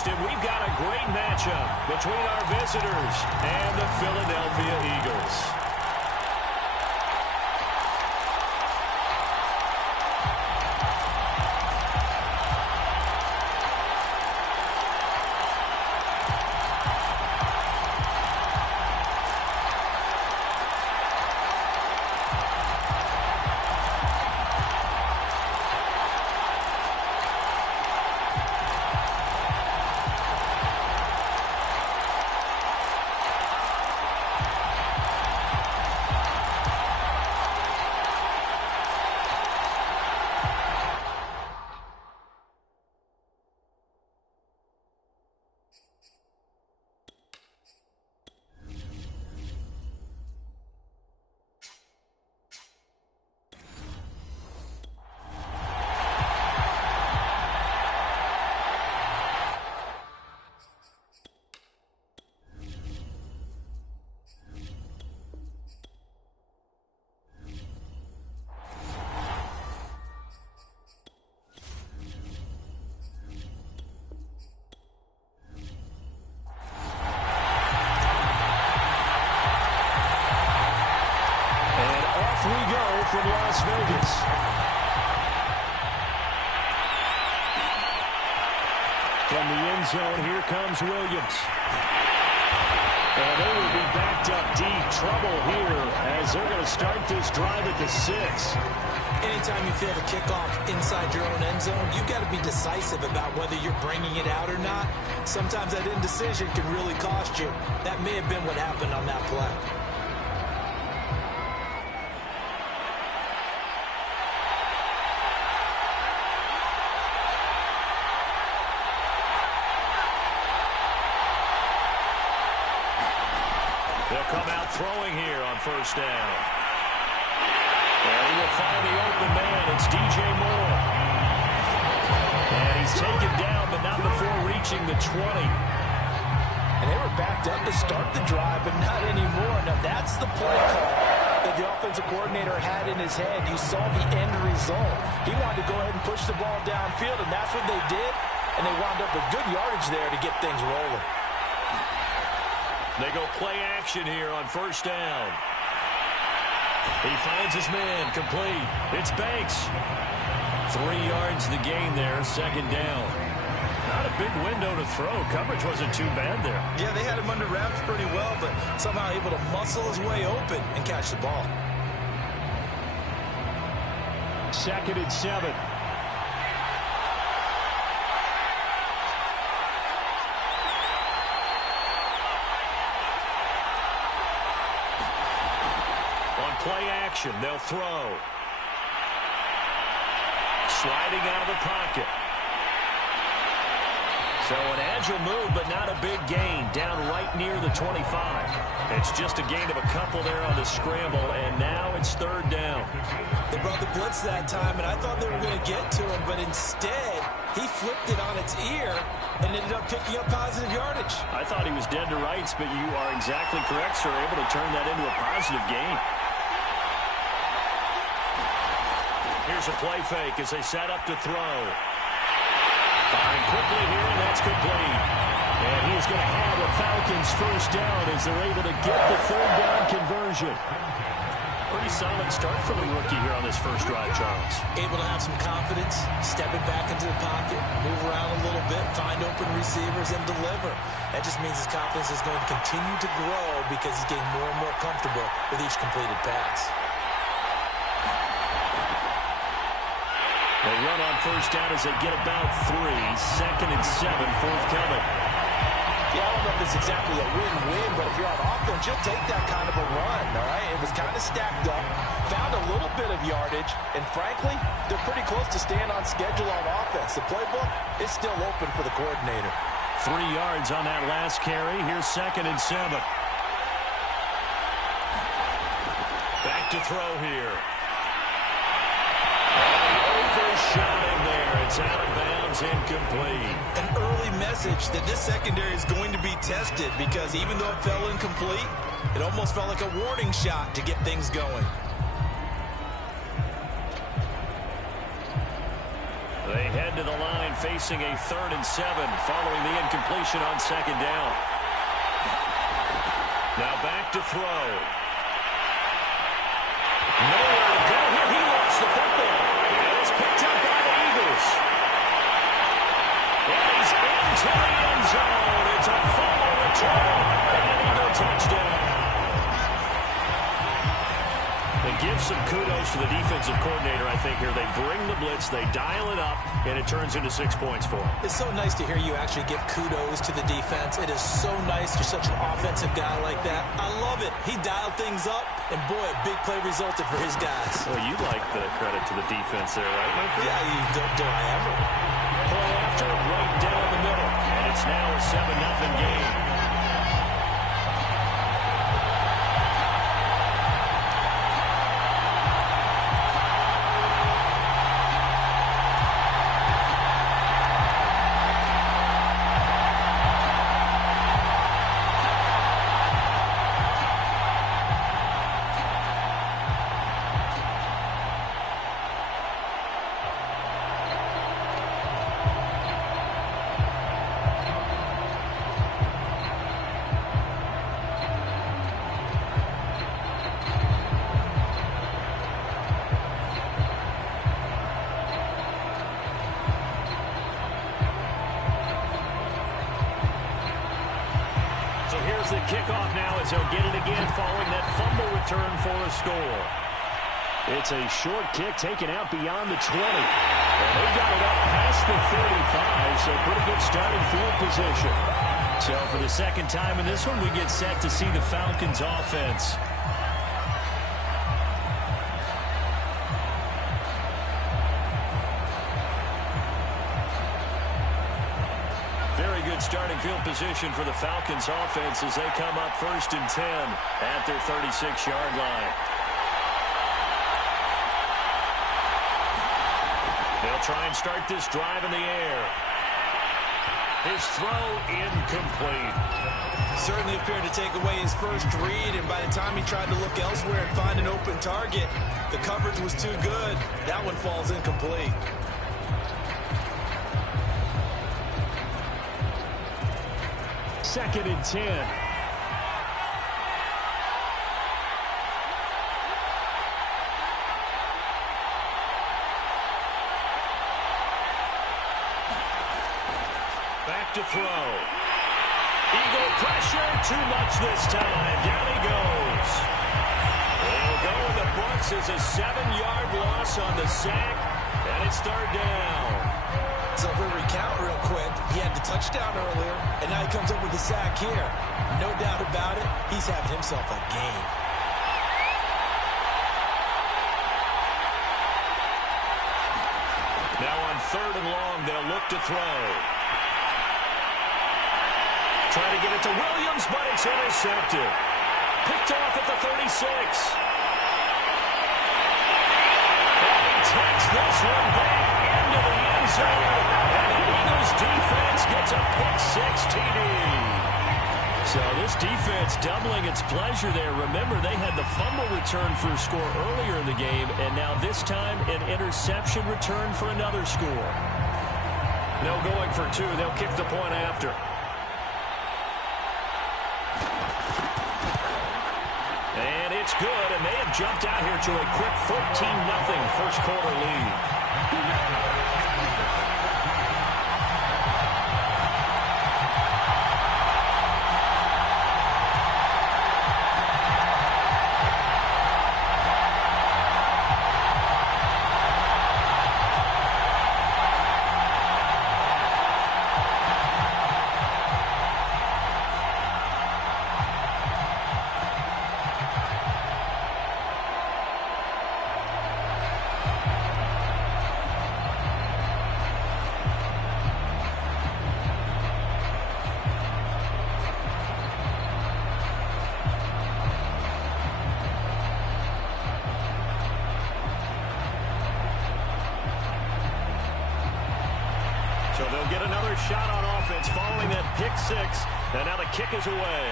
first, and we've got a great matchup between our visitors and the Philadelphia Eagles. From Las Vegas. From the end zone, here comes Williams. And they will be backed up deep. Trouble here as they're going to start this drive at the 6. Anytime you feel the kickoff inside your own end zone, you've got to be decisive about whether you're bringing it out or not. Sometimes that indecision can really cost you. That may have been what happened on that play. They'll come out throwing here on first down. And he will find the open man. It's DJ Moore. And he's taken down, but not before reaching the 20. And they were backed up to start the drive, but not anymore. Now that's the play call that the offensive coordinator had in his head. You saw the end result. He wanted to go ahead and push the ball downfield, and that's what they did. And they wound up with good yardage there to get things rolling. They go play action here on first down. He finds his man, complete. It's Banks. 3 yards the gain there, second down. Not a big window to throw. Coverage wasn't too bad there. Yeah, they had him under wraps pretty well, but somehow able to muscle his way open and catch the ball. 2nd and 7. Play action, they'll throw. Sliding out of the pocket. So an agile move, but not a big gain. Down right near the 25. It's just a gain of a couple there on the scramble, and now it's 3rd down. They brought the blitz that time, and I thought they were going to get to him, but instead, he flipped it on its ear and ended up picking up positive yardage. I thought he was dead to rights, but you are exactly correct, sir. Able to turn that into a positive gain. Here's a play fake as they set up to throw. Firing quickly here, and that's complete. And he is going to have the Falcons first down as they're able to get the 3rd down conversion. Pretty solid start for the rookie here on this first drive, Charles. Able to have some confidence, stepping back into the pocket, move around a little bit, find open receivers, and deliver. That just means his confidence is going to continue to grow because he's getting more and more comfortable with each completed pass. They run on first down as they get about 3. 2nd and 7, forthcoming. Yeah, I don't know if it's exactly a win-win, but if you're on offense, you'll take that kind of a run, all right? It was kind of stacked up, found a little bit of yardage, and frankly, they're pretty close to staying on schedule on offense. The playbook is still open for the coordinator. 3 yards on that last carry. Here's 2nd and 7. Back to throw here. Shot in there. It's out of bounds, incomplete. An early message that this secondary is going to be tested because even though it fell incomplete, it almost felt like a warning shot to get things going. They head to the line facing a 3rd and 7 following the incompletion on 2nd down. Now back to throw. Nowhere to go here. He lost the football. And it's picked up by the Eagles. And he's into the end zone. It's a fumble return and an Eagle touchdown. They give some kudos to the defensive coordinator, I think, here. They bring the blitz, they dial it up, and it turns into 6 points for them. It's so nice to hear you actually give kudos to the defense. It is so nice. You're such an offensive guy like that. I love it. He dialed things up, and boy, a big play resulted for his guys. Well, you like the credit to the defense there, right, my friend? Yeah, do I ever? Point after, right down the middle, and it's now a 7-0 game. The kickoff now as they'll get it again following that fumble return for a score. It's a short kick taken out beyond the 20. And they got it up past the 35, so pretty good starting field position. So for the second time in this one, we get set to see the Falcons offense. Very good starting field position for the Falcons offense as they come up 1st and 10 at their 36-yard line. They'll try and start this drive in the air. His throw incomplete. Certainly appeared to take away his first read, and by the time he tried to look elsewhere and find an open target, the coverage was too good. That one falls incomplete. Second and 10. Back to throw. Eagle pressure, too much this time. Down he goes. They'll go with the Bucs as a 7-yard loss on the sack, and it's 3rd down. So if we recount real quick, he had the touchdown earlier, and now he comes up with the sack here. No doubt about it, he's having himself a game. Now on 3rd and long, they'll look to throw. Trying to get it to Williams, but it's intercepted. Picked off at the 36. And he takes this one back into the end zone. And the Eagles defense gets a pick-6 TD. So this defense doubling its pleasure there. Remember, they had the fumble return for a score earlier in the game, and now this time an interception return for another score. No going for 2. They'll kick the point after. And it's good, and they have jumped out here to a quick 14-0 first quarter lead. So they'll get another shot on offense following that pick-6, and now the kick is away.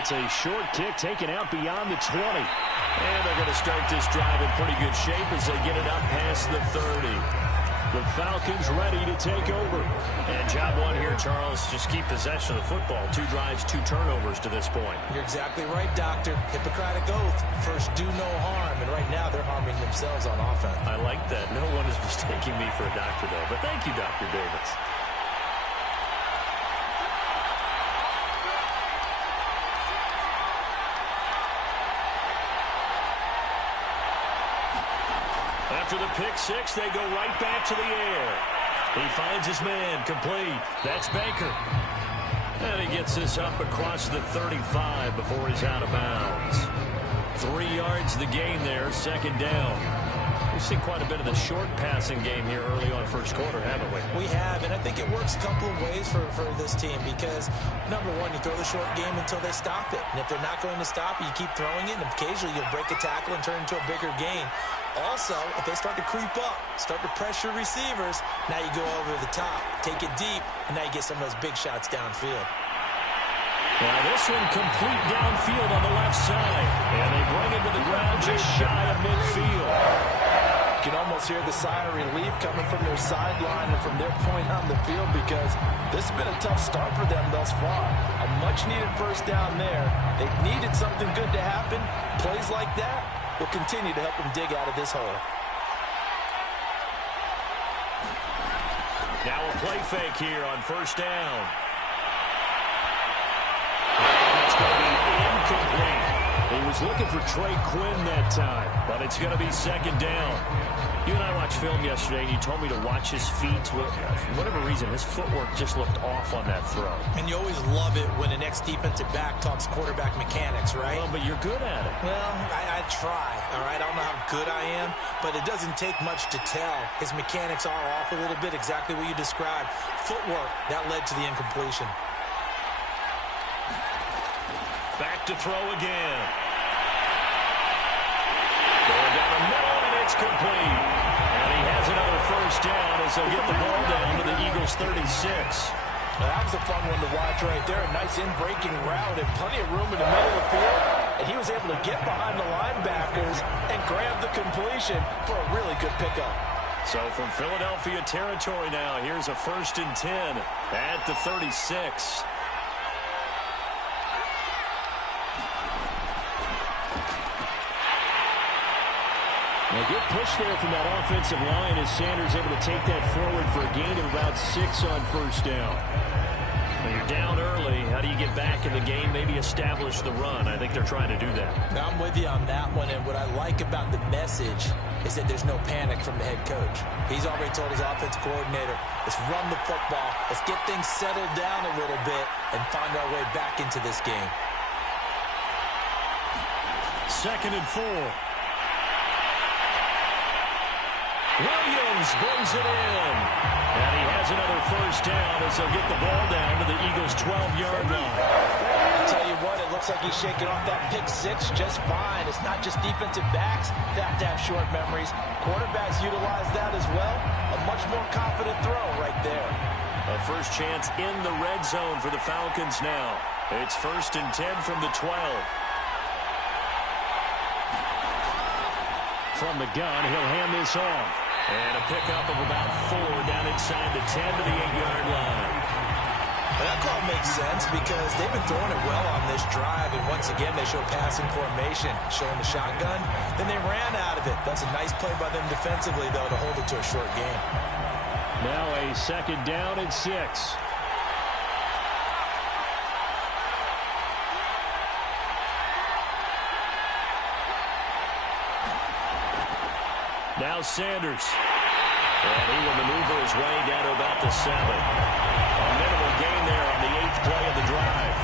It's a short kick taken out beyond the 20. And they're going to start this drive in pretty good shape as they get it up past the 30. The Falcons ready to take over. And job one here, Charles, just keep possession of the football. 2 drives, 2 turnovers to this point. You're exactly right, Doctor. Hippocratic oath. First, do no harm. And right now, they're harming themselves on offense. I like that. No one is mistaking me for a doctor, though. But thank you, Dr. Davis. After the pick six, they go right back to the air. He finds his man, complete. That's Baker. And he gets this up across the 35 before he's out of bounds. 3 yards the gain there, second down. We've seen quite a bit of the short passing game here early on first quarter, haven't we? We have, and I think it works a couple of ways for this team because, number one, you throw the short game until they stop it. And if they're not going to stop it, you keep throwing it, and occasionally you'll break a tackle and turn it into a bigger gain. Also, if they start to creep up, start to pressure receivers, now you go over the top, take it deep, and now you get some of those big shots downfield. Now this one complete downfield on the left side. And they bring it to the ground just shy of midfield. You can almost hear the sigh of relief coming from their sideline and from their point on the field because this has been a tough start for them thus far. A much-needed first down there. They needed something good to happen. Plays like that will continue to help them dig out of this hole. Now a play fake here on first down. It's going to be incomplete. He was looking for Trey Quinn that time, but it's going to be second down. You and I watched film yesterday, and you told me to watch his feet. For whatever reason, his footwork just looked off on that throw. And you always love it when an ex-defensive back talks quarterback mechanics, right? Well, but you're good at it. Well, I try, all right? I don't know how good I am, but it doesn't take much to tell. His mechanics are off a little bit, exactly what you described. Footwork, that led to the incompletion. Back to throw again. Going down the middle, and it's complete. And he has another first down as they'll get the ball down to the Eagles' 36. Now, that was a fun one to watch right there. A nice in-breaking route and plenty of room in the middle of the field. And he was able to get behind the linebackers and grab the completion for a really good pickup. So from Philadelphia territory now, here's a 1st and 10 at the 36. A good push there from that offensive line as Sanders able to take that forward for a gain of about 6 on first down. When you're down early, how do you get back in the game, maybe establish the run? I think they're trying to do that. Now, I'm with you on that one, and what I like about the message is that there's no panic from the head coach. He's already told his offensive coordinator, let's run the football, let's get things settled down a little bit and find our way back into this game. 2nd and 4. Williams brings it in. And he has another first down as they'll get the ball down to the Eagles' 12-yard line. I'll tell you what, it looks like he's shaking off that pick six just fine. It's not just defensive backs that have to have short memories. Quarterbacks utilize that as well. A much more confident throw right there. A first chance in the red zone for the Falcons now. It's 1st and 10 from the 12. From the gun, he'll hand this off. And a pickup of about 4 down inside the 10 to the 8-yard line. Well, that call makes sense because they've been throwing it well on this drive. And once again, they show passing formation, showing the shotgun. Then they ran out of it. That's a nice play by them defensively, though, to hold it to a short game. Now a 2nd down and 6. Now Sanders. And he will maneuver his way down to about the 7. A minimal gain there on the 8th play of the drive.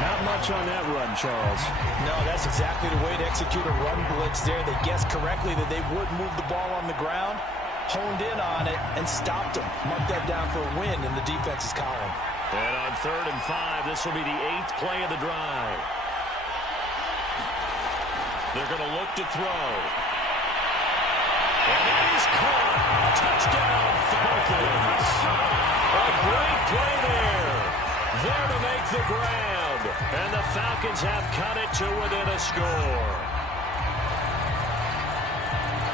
Not much on that run, Charles. No, that's exactly the way to execute a run blitz there. They guessed correctly that they would move the ball on the ground, honed in on it, and stopped them. Mark that down for a win in the defense's column. And on 3rd and 5, this will be the 8th play of the drive. They're going to look to throw. And that is caught. Touchdown, Falcons. A great play there. There to make the grab. And the Falcons have cut it to within a score.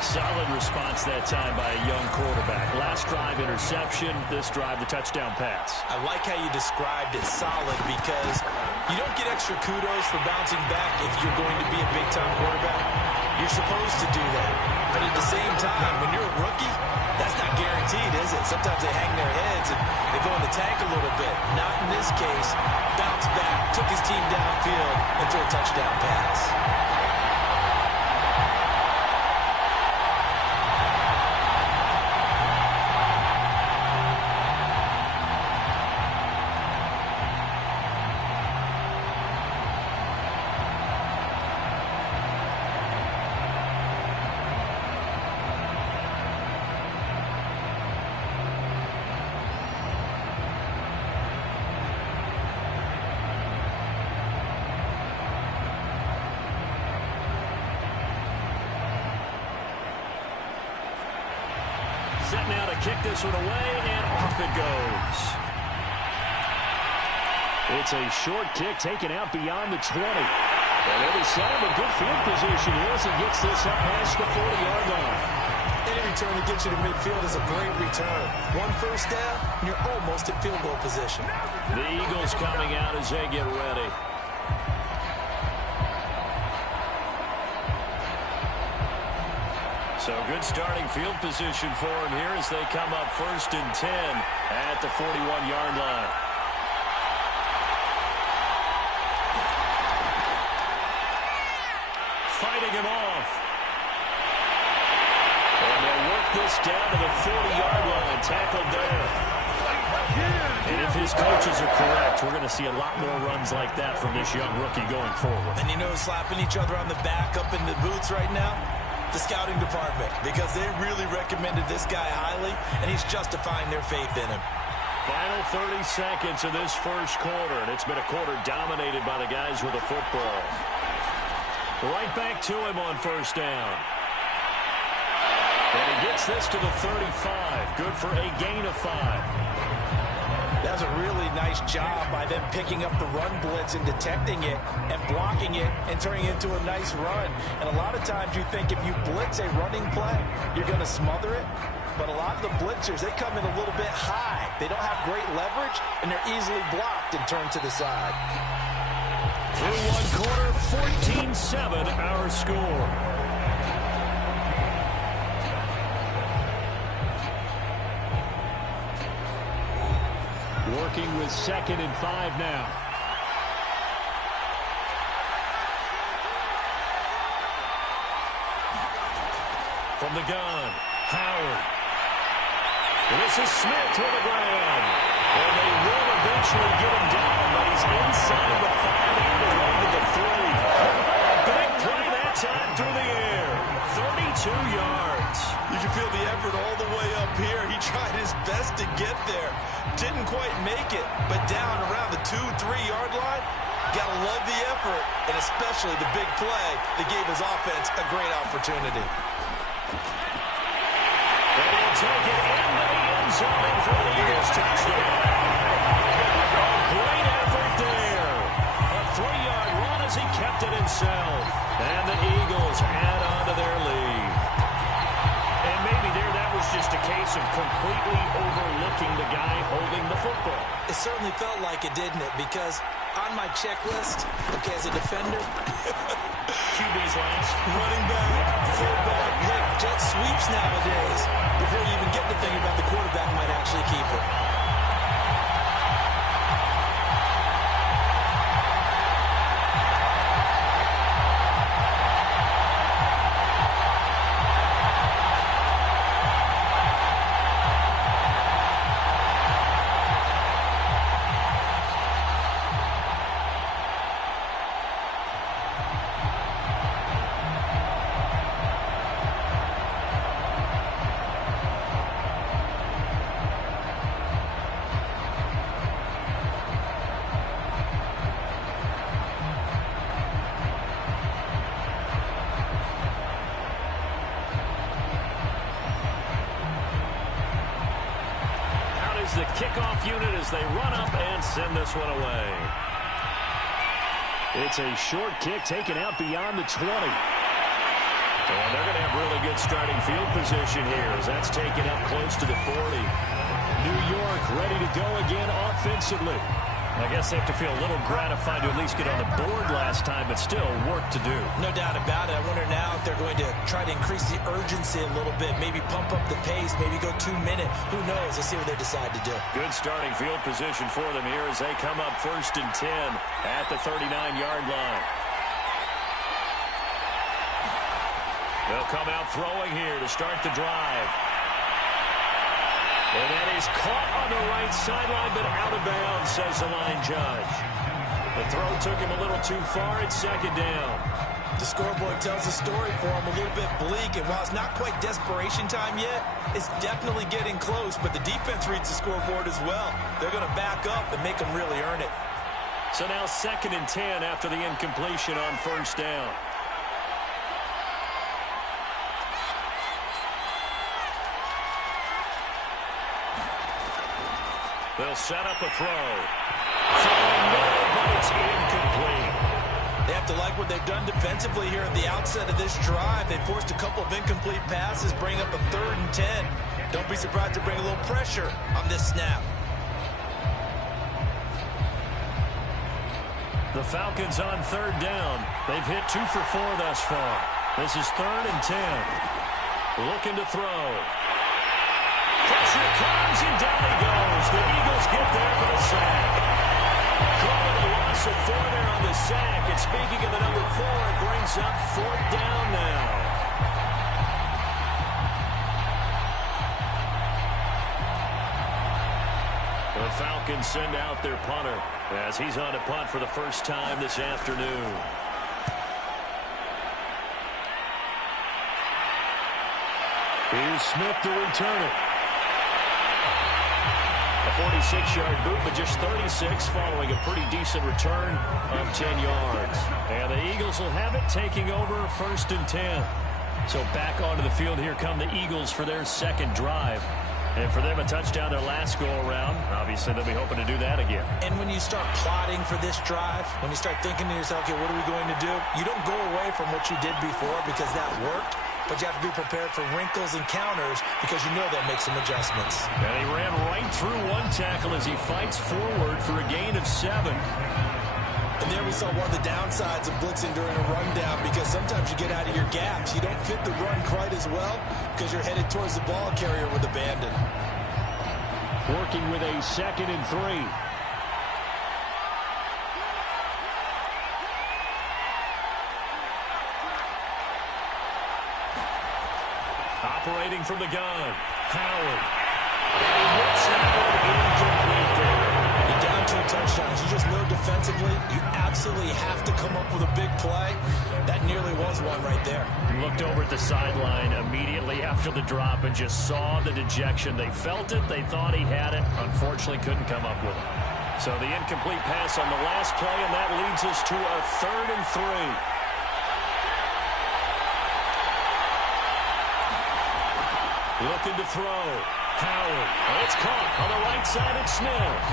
Solid response that time by a young quarterback. Last drive, interception. This drive, the touchdown pass. I like how you described it solid because you don't get extra kudos for bouncing back if you're going to be a big-time quarterback. You're supposed to do that. But at the same time, when you're a rookie, that's not guaranteed, is it? Sometimes they hang their heads and they go in the tank a little bit. Not in this case. Bounced back, took his team downfield, and threw a touchdown pass. Set now to kick this one away, and off it goes. It's a short kick taken out beyond the 20. And every set of a good field position here as he gets this up past the 40-yard line. Any return that gets you to midfield is a great return. One first down, and you're almost at field goal position. The Eagles coming out as they get ready. So good starting field position for him here as they come up 1st and 10 at the 41-yard line. Fighting him off. And they'll work this down to the 40-yard line. Tackled there. And if his coaches are correct, we're going to see a lot more runs like that from this young rookie going forward. And you know, slapping each other on the back up in the boots right now? The scouting department, because they really recommended this guy highly, and he's justifying their faith in him. Final 30 seconds of this first quarter, and it's been a quarter dominated by the guys with the football. Right back to him on 1st down. And he gets this to the 35. Good for a gain of 5. That was a really nice job by them picking up the run blitz and detecting it and blocking it and turning it into a nice run. And a lot of times you think if you blitz a running play, you're going to smother it. But a lot of the blitzers, they come in a little bit high. They don't have great leverage, and they're easily blocked and turned to the side. Through one quarter, 14-7 our score. Working with 2nd and 5 now. From the gun, Howard. This is Smith to the ground. And they will eventually get him down, but he's inside the 5 and away to the 3. Big play that time through the air. 32 yards. You can feel the effort all the way up here. He tried his best to get there. Didn't quite make it, but down around the 2-3-yard line, gotta love the effort, and especially the big play that gave his offense a great opportunity. And he'll take it into the end zone for the Eagles touchdown. A great effort there. A 3-yard run as he kept it himself. And the Eagles add on to their lead. And maybe there that was just a case of completely overlooking the guy holding the football. It certainly felt like it, didn't it? Because on my checklist, okay, as a defender, QB's last. running back, fullback, heck, jet sweeps nowadays. Before you even get to thinking about the quarterback might actually keep it. The kickoff unit as they run up and send this one away. It's a short kick taken out beyond the 20. And they're going to have really good starting field position here as that's taken up close to the 40. New York ready to go again offensively. I guess they have to feel a little gratified to at least get on the board last time, but still work to do. No doubt about it. I wonder now if they're going to try to increase the urgency a little bit, maybe pump up the pace, maybe go 2 minutes. Who knows? Let's see what they decide to do. Good starting field position for them here as they come up 1st and 10 at the 39-yard line. They'll come out throwing here to start the drive. And that is caught on the right sideline, but out of bounds, says the line judge. The throw took him a little too far. It's 2nd down. The scoreboard tells a story for him, a little bit bleak, and while it's not quite desperation time yet, it's definitely getting close, but the defense reads the scoreboard as well. They're going to back up and make them really earn it. So now 2nd and 10 after the incompletion on 1st down. They'll set up a throw. But it's incomplete. They have to like what they've done defensively here at the outset of this drive. They forced a couple of incomplete passes, bring up a 3rd and 10. Don't be surprised to bring a little pressure on this snap. The Falcons on 3rd down. They've hit 2 for 4 thus far. This is 3rd and 10. Looking to throw. Pressure comes and down he goes. The Eagles get there for the sack. Calling a loss of 4 there on the sack. And speaking of the number 4, it brings up 4th down now. The Falcons send out their punter as he's on to punt for the first time this afternoon. Here's Smith to return it. A 46-yard boot, but just 36 following a pretty decent return of 10 yards. And the Eagles will have it, taking over 1st and 10. So back onto the field here come the Eagles for their 2nd drive. And for them, a touchdown their last go-around. Obviously, they'll be hoping to do that again. And when you start plotting for this drive, when you start thinking to yourself, okay, what are we going to do? You don't go away from what you did before because that worked. But you have to be prepared for wrinkles and counters because you know they'll make some adjustments. And he ran right through one tackle as he fights forward for a gain of 7. And there we saw one of the downsides of blitzing during a rundown because sometimes you get out of your gaps. You don't fit the run quite as well because you're headed towards the ball carrier with abandon. Working with a 2nd and 3. Operating from the gun, Howard. You're down 2 touchdowns. You just know defensively you absolutely have to come up with a big play. That nearly was one right there. Looked over at the sideline immediately after the drop and just saw the dejection. They felt it. They thought he had it. Unfortunately, couldn't come up with it. So the incomplete pass on the last play, and that leads us to a 3rd and 3. Looking to throw. Howard. It's caught on the right side of Smith.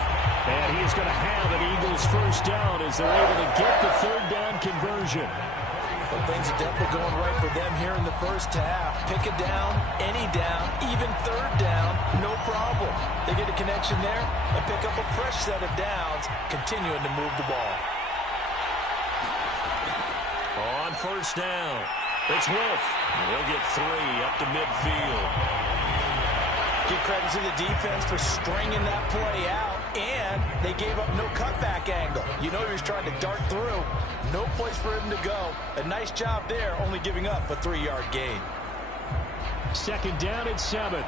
And he is going to have an Eagles 1st down as they're able to get the 3rd down conversion. Well, things are definitely going right for them here in the first half. Pick a down, any down, even 3rd down, no problem. They get a connection there and pick up a fresh set of downs, continuing to move the ball. On 1st down. It's Wolf. He'll get 3 up to midfield. Give credit to the defense for stringing that play out, and they gave up no cutback angle. You know he was trying to dart through. No place for him to go. A nice job there, only giving up a 3-yard gain. 2nd down and 7.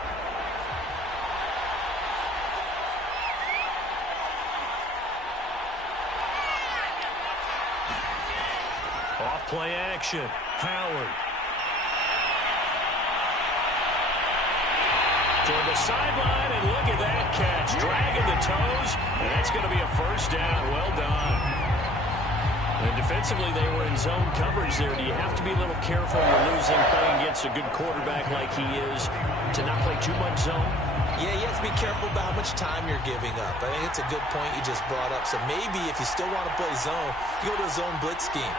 Off play action. Howard. Toward the sideline, and look at that catch. Dragging the toes, and that's going to be a 1st down. Well done. And defensively, they were in zone coverage there. Do you have to be a little careful when you're losing, playing against a good quarterback like he is, to not play too much zone? Yeah, you have to be careful about how much time you're giving up. I think it's a good point you just brought up. So maybe if you still want to play zone, you go to a zone blitz scheme.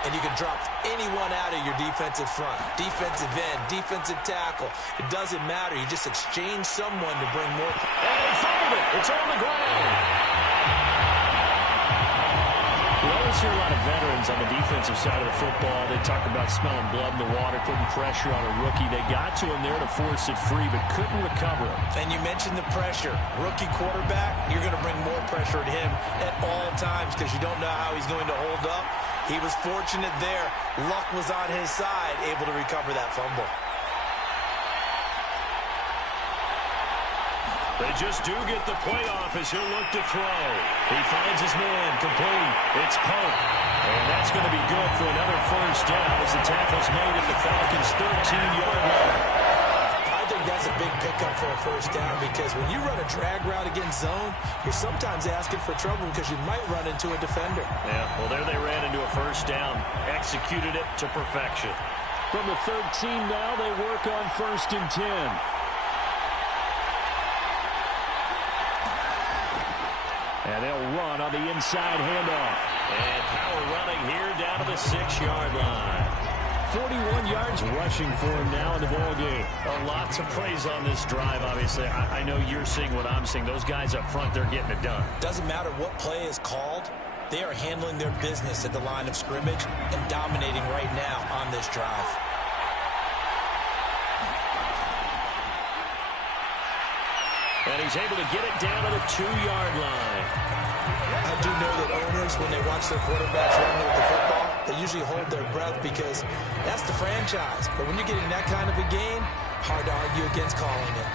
And you can drop anyone out of your defensive front. Defensive end, defensive tackle. It doesn't matter. You just exchange someone to bring more. And he fouled it. It's on the ground. We always hear a lot of veterans on the defensive side of the football. They talk about smelling blood in the water, putting pressure on a rookie. They got to him there to force it free, but couldn't recover it. And you mentioned the pressure. Rookie quarterback, you're going to bring more pressure at him at all times because you don't know how he's going to hold up. He was fortunate there. Luck was on his side, able to recover that fumble. They just do get the playoff as he'll look to throw. He finds his man, complete. It's Pope. And that's going to be good for another first down as the tackle's made at the Falcons' 13-yard line. I think that's a big pickup for a first down because when you run a drag route against zone, you're sometimes asking for trouble because you might run into a defender. Yeah, well, there they ran into a first down. Executed it to perfection. From the 13 now, they work on 1st and 10. And they'll run on the inside handoff. And power running here down to the 6-yard line. 41 yards rushing for him now in the ball game. A lot to praise on this drive, obviously. I know you're seeing what I'm seeing. Those guys up front, they're getting it done. Doesn't matter what play is called. They are handling their business at the line of scrimmage and dominating right now on this drive. And he's able to get it down to the 2-yard line. I do know that owners, when they watch their quarterbacks running with the football, they usually hold their breath because that's the franchise. But when you're getting that kind of a game, hard to argue against calling it.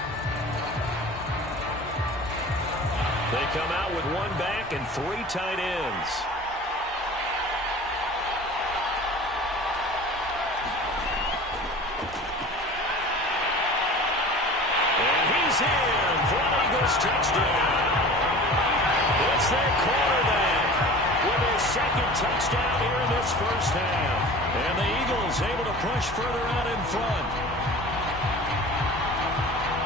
They come out with one back and 3 tight ends. And he's in for an Eagles touchdown. It's their quarterback with his second touchdown here in this first half. And the Eagles able to push further out in front.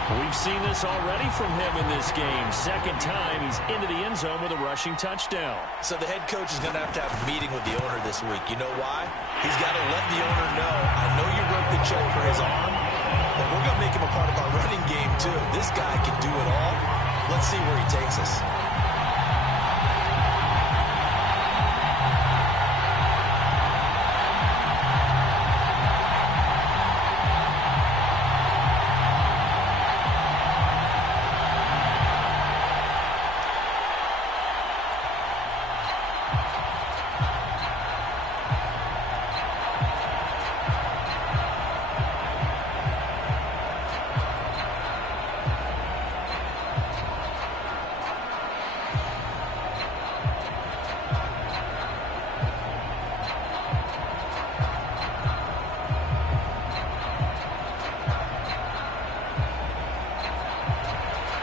We've seen this already from him in this game. Second time he's into the end zone with a rushing touchdown. So the head coach is going to have a meeting with the owner this week. You know why? He's got to let the owner know, I know you wrote the check for his arm, but we're going to make him a part of our running game too. This guy can do it all. Let's see where he takes us.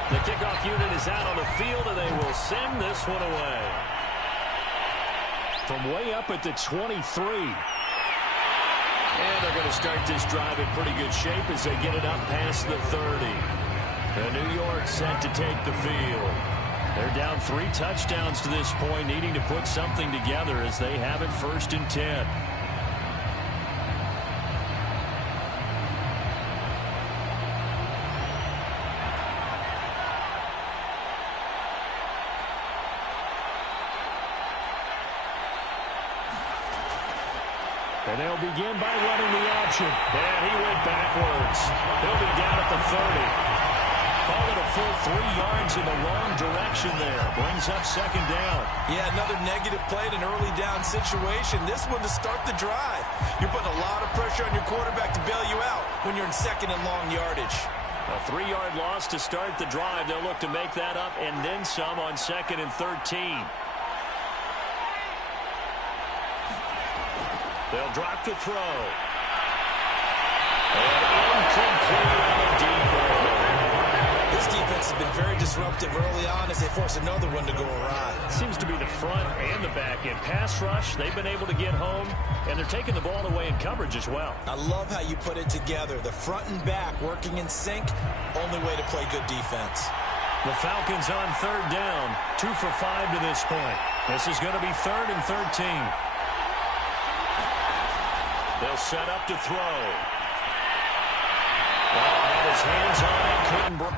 The kickoff unit is out on the field, and they will send this one away. From way up at the 23. And they're going to start this drive in pretty good shape as they get it up past the 30. And New York set to take the field. They're down 3 touchdowns to this point, needing to put something together as they have it 1st and 10. And they'll begin by running the option. And he went backwards. He'll be down at the 30. Call it a full 3 yards in the wrong direction there. Brings up 2nd down. Yeah, another negative play in an early down situation. This one to start the drive. You're putting a lot of pressure on your quarterback to bail you out when you're in 2nd and long yardage. A 3-yard loss to start the drive. They'll look to make that up and then some on 2nd and 13. They'll drop to throw. And incomplete on a deep ball. This defense has been very disruptive early on as they force another one to go awry. Seems to be the front and the back end. Pass rush, they've been able to get home, and they're taking the ball away in coverage as well. I love how you put it together. The front and back working in sync, only way to play good defense. The Falcons on 3rd down, 2 for 5 to this point. This is going to be 3rd and 13. They'll set up to throw. Oh, had his hands on it, couldn't break.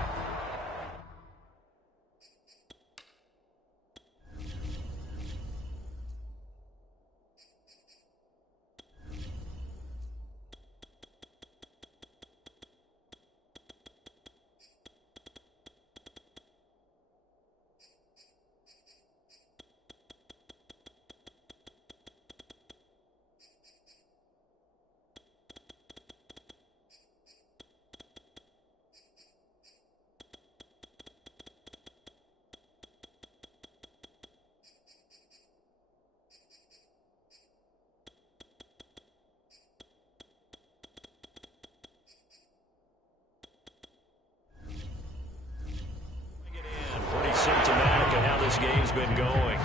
Symptomatic of how this game's been going.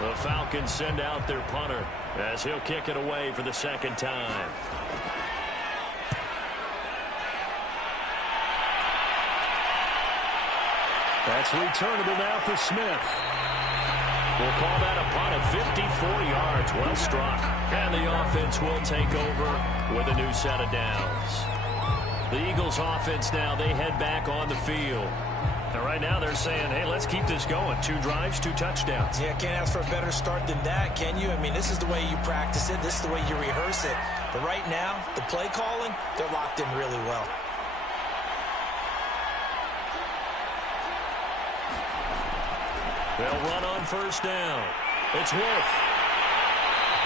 The Falcons send out their punter as he'll kick it away for the second time. That's returnable now for Smith. We'll call that a punt of 54 yards. Well struck. And the offense will take over with a new set of downs. The Eagles offense now, they head back on the field. And right now they're saying, hey, let's keep this going. 2 drives, 2 touchdowns. Yeah, can't ask for a better start than that, can you? I mean, this is the way you practice it. This is the way you rehearse it. But right now, the play calling, they're locked in really well. They'll run on first down. It's Wolf.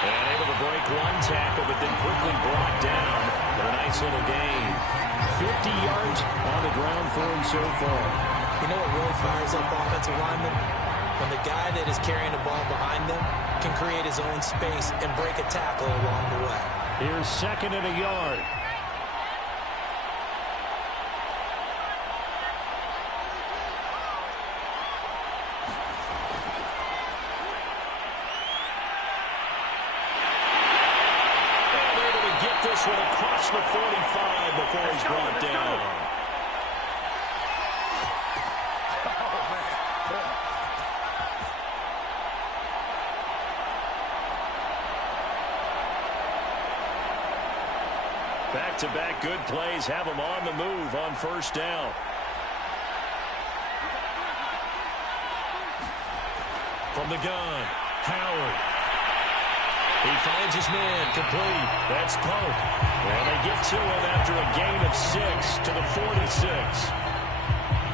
And able to break 1 tackle, but then quickly brought down with a nice little gain. 50 yards on the ground for him so far. You know what really fires up offensive linemen? When the guy that is carrying the ball behind them can create his own space and break a tackle along the way. Here's 2nd and a yard. This one across the 45 before he's brought down. Back-to-back good plays have him on the move on first down. From the gun, Howard. He finds his man, complete. That's Pope. And they get to him after a gain of 6 to the 46.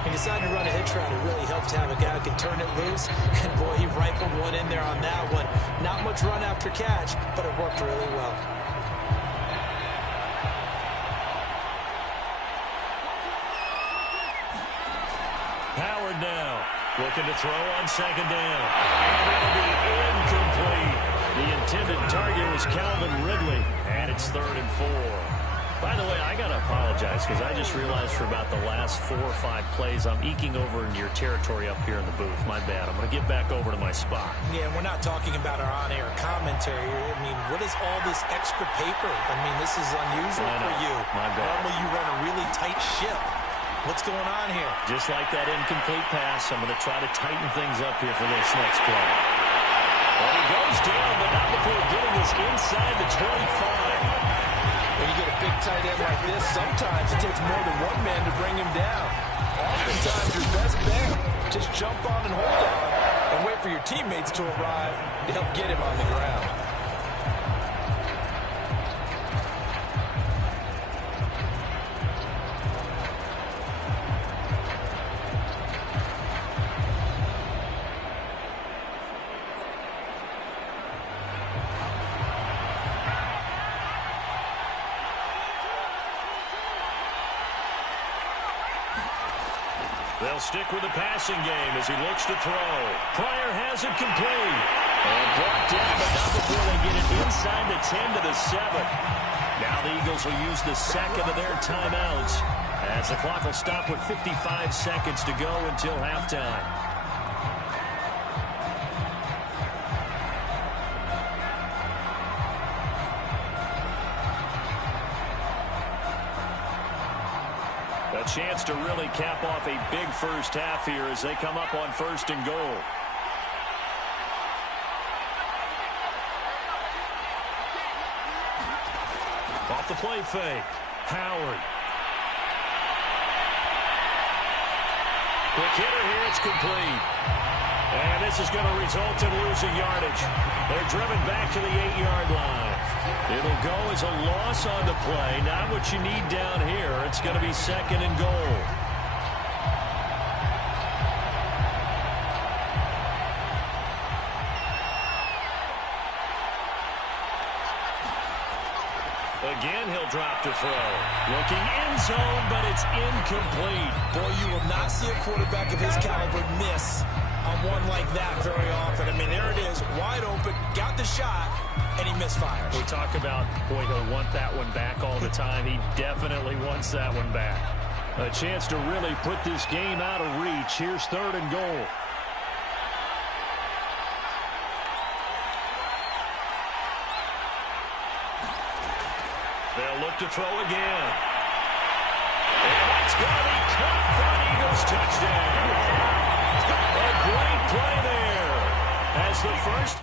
He decided to run a hitch route. It really helps to have a guy who can turn it loose. And, boy, he rifled one in there on that one. Not much run after catch, but it worked really well. Howard now looking to throw on second down. And it'll be incomplete. The intended target was Calvin Ridley, and it's 3rd and 4. By the way, I got to apologize because I just realized for about the last 4 or 5 plays, I'm eking over into your territory up here in the booth. My bad. I'm going to get back over to my spot. Yeah, we're not talking about our on-air commentary. I mean, what is all this extra paper? I mean, this is unusual for you. My bad. Normally you run a really tight ship. What's going on here? Just like that incomplete pass, I'm going to try to tighten things up here for this next play. And he goes down, but not before getting this inside the 25. When you get a big tight end like this, sometimes it takes more than one man to bring him down. Oftentimes, your best bet, just jump on and hold on and wait for your teammates to arrive to help get him on the ground. They'll stick with the passing game as he looks to throw. Pryor has it complete. And brought down, but not before they get it inside the 10 to the 7. Now the Eagles will use the second of their timeouts as the clock will stop with 55 seconds to go until halftime. A chance to really cap off a big first half here as they come up on 1st and goal. Off the play fake. Howard. Quick hitter here. It's complete. And this is going to result in losing yardage. They're driven back to the 8-yard line. It'll go as a loss on the play. Not what you need down here. It's going to be 2nd and goal. Again, he'll drop to throw. Looking end zone, but it's incomplete. Boy, you will not see a quarterback of his caliber miss on one like that very often. I mean, there it is, wide open, got the shot, and he misfires. We talk about, boy, he'll want that one back all the time. He definitely wants that one back. A chance to really put this game out of reach. Here's 3rd and goal. They'll look to throw again. And that's going to be caught for an Eagles touchdown. A great play there as the first.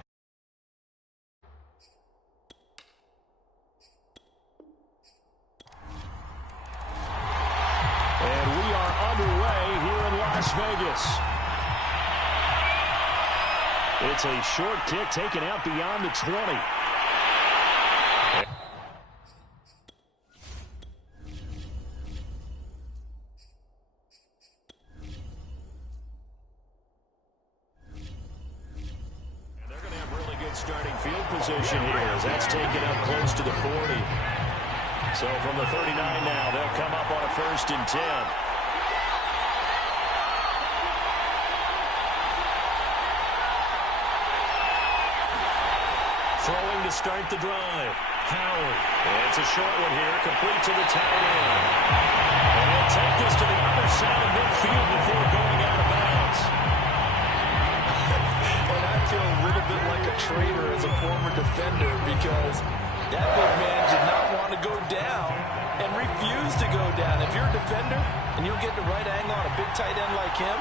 And we are underway here in Las Vegas. It's a short kick taken out beyond the 20. Starting field position here as that's taken up close to the 40. So from the 39 now, they'll come up on a 1st and 10. Throwing to start the drive. Howard. And it's a short one here, complete to the tight end. And he'll take this to the other side of midfield before going out of bounds. And I feel a little bit like a traitor as a former defender because that big man did not want to go down and refused to go down. If you're a defender and you'll get the right angle on a big tight end like him,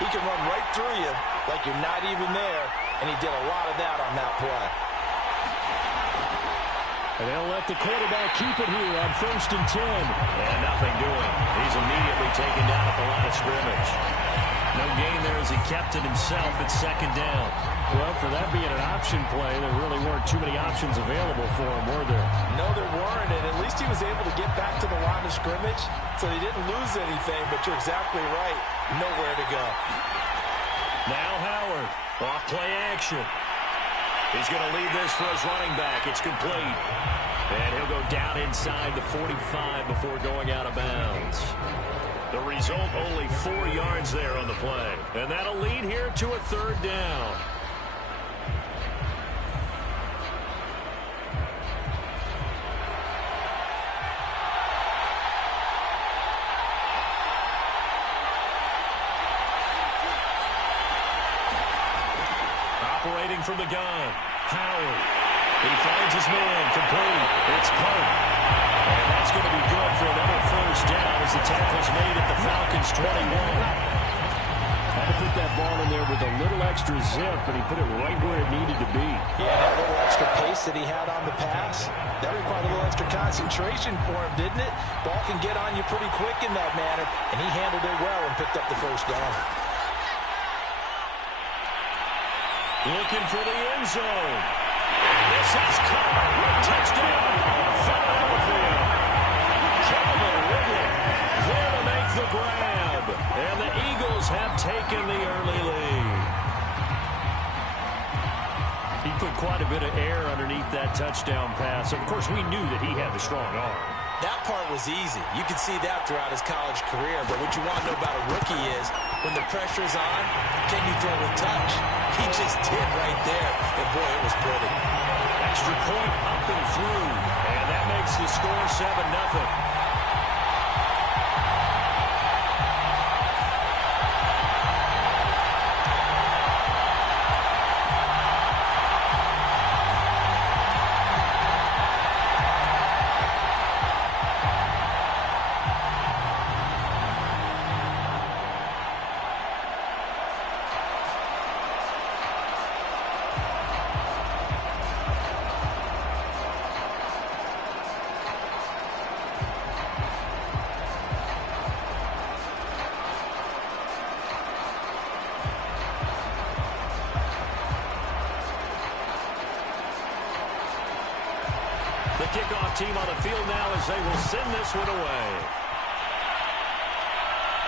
he can run right through you like you're not even there, and he did a lot of that on that play. And they'll let the quarterback keep it here on 1st and 10. And nothing doing. He's immediately taken down at the line of scrimmage. No gain there as he kept it himself at 2nd down. Well, for that being an option play, there really weren't too many options available for him, were there? No, there weren't, and at least he was able to get back to the line of scrimmage, so he didn't lose anything, but you're exactly right. Nowhere to go. Now Howard, off play action. He's going to leave this for his running back. It's complete. And he'll go down inside the 45 before going out of bounds. The result, only 4 yards there on the play. And that'll lead here to a 3rd down. Operating from the gun, Howard. He finds his man, complete. It's Pope. And that's going to be good for another 1st down as the tackle's made at the Falcons' 21. Had to put that ball in there with a little extra zip, and he put it right where it needed to be. Yeah, that little extra pace that he had on the pass, that required a little extra concentration for him, didn't it? Ball can get on you pretty quick in that manner, and he handled it well and picked up the 1st down. Looking for the end zone. This is caught. Touchdown, Philadelphia. Calvin Ridley there to make the grab. And the Eagles have taken the early lead. He put quite a bit of air underneath that touchdown pass. Of course, we knew that he had the strong arm. That part was easy. You could see that throughout his college career. But what you want to know about a rookie is when the pressure's on, can you throw with touch? He just did right there. And, boy, it was pretty. Extra point up and through. And that makes the score 7-0. kickoff team on the field now as they will send this one away.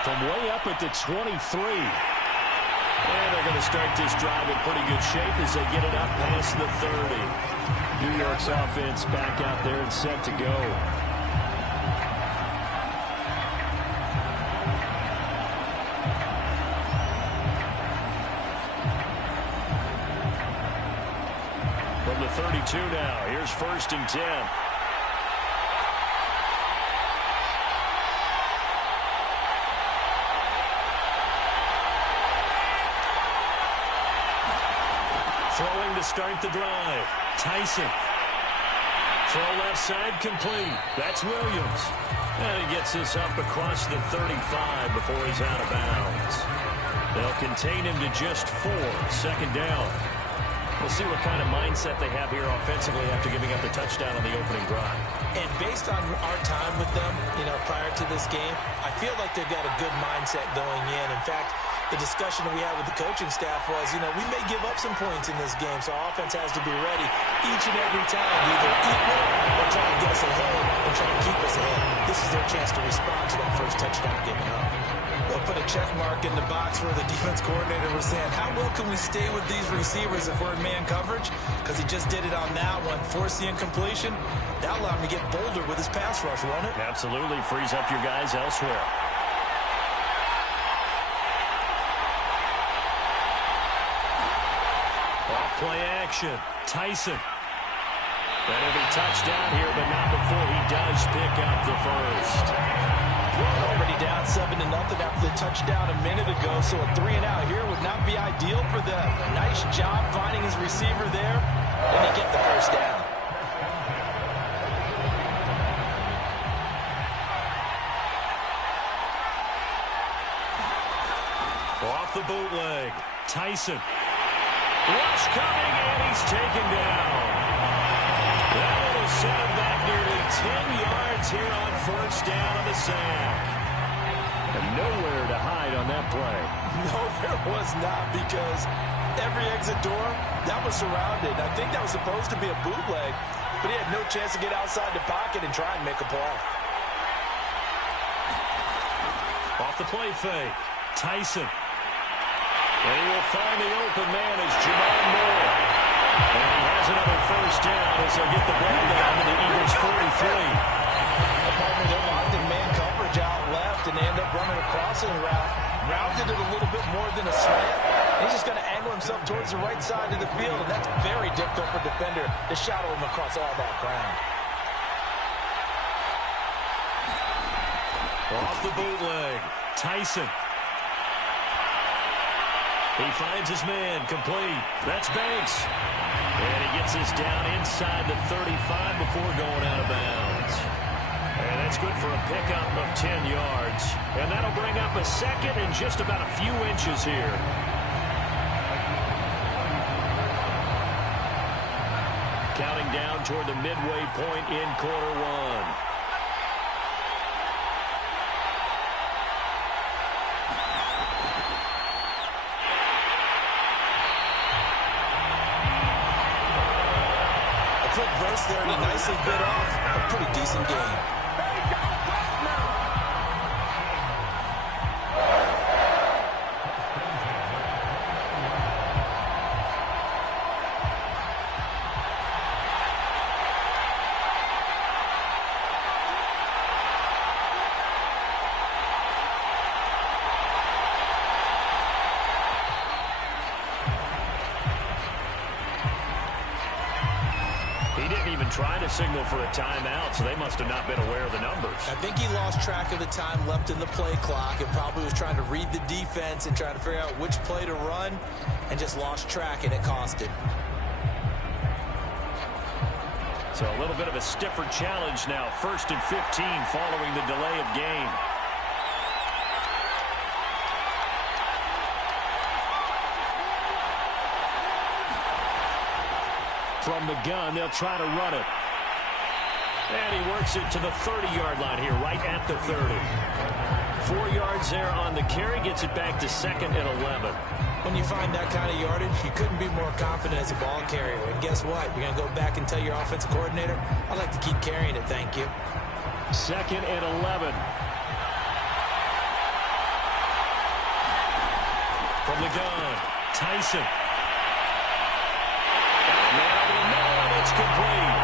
From way up at the 23. And they're going to start this drive in pretty good shape as they get it up past the 30. New York's offense back out there and set to go. From the 32 now, here's 1st and 10. Throwing to start the drive. Tyson. Throw left side complete. That's Williams. And he gets this up across the 35 before he's out of bounds. They'll contain him to just 4. 2nd down. We'll see what kind of mindset they have here offensively after giving up the touchdown on the opening drive. And based on our time with them, prior to this game, I feel like they've got a good mindset going in. In fact, the discussion that we had with the coaching staff was, we may give up some points in this game, so our offense has to be ready each and every time, either equal or try to get us ahead and try to keep us ahead. This is their chance to respond to that first touchdown given up. They'll put a check mark in the box where the defense coordinator was saying, how well can we stay with these receivers if we're in man coverage? Because he just did it on that one, force the incompletion. That allowed him to get bolder with his pass rush, won't it? Absolutely. Frees up your guys elsewhere. Off-play action. Tyson. That'll be touchdown here, but not before he does pick up the first. Already down 7-0 after the touchdown a minute ago, so a 3-and-out here would not be ideal for them. Nice job finding his receiver there, and they get the first down. Off the bootleg. Tyson. Rush coming, and he's taken down. That will set him back nearly 10 yards here on 1st down on the sack. And nowhere to hide on that play. No, there was not, because every exit door, that was surrounded. I think that was supposed to be a bootleg, but he had no chance to get outside the pocket and try and make a play. Off the play fake. Tyson. And he will find the open man as Jamal Moore. And he has another first down as they'll get the ball down to the Eagles' 43. Partner, they're locked in man coverage out left, and they end up running a crossing route. Rounded it a little bit more than a slant. He's just going to angle himself towards the right side of the field, and that's very difficult for a defender to shadow him across all that ground. Off the bootleg. Tyson. He finds his man, complete. That's Banks. And he gets this down inside the 35 before going out of bounds. And that's good for a pickup of 10 yards. And that'll bring up a 2nd and just about a few inches here. Counting down toward the midway point in quarter 1. Quick burst there, and he nicely bit off a pretty decent game. Trying to signal for a timeout, so they must have not been aware of the numbers. I think he lost track of the time left in the play clock and probably was trying to read the defense and trying to figure out which play to run and just lost track, and it cost him. So a little bit of a stiffer challenge now. 1st and 15 following the delay of game. From the gun, they'll try to run it. And he works it to the 30-yard line here, right at the 30. 4 yards there on the carry, gets it back to 2nd and 11. When you find that kind of yardage, you couldn't be more confident as a ball carrier. And guess what? You're going to go back and tell your offensive coordinator, I'd like to keep carrying it, thank you. 2nd and 11. From the gun, Tyson. And man over the middle, and it's complete.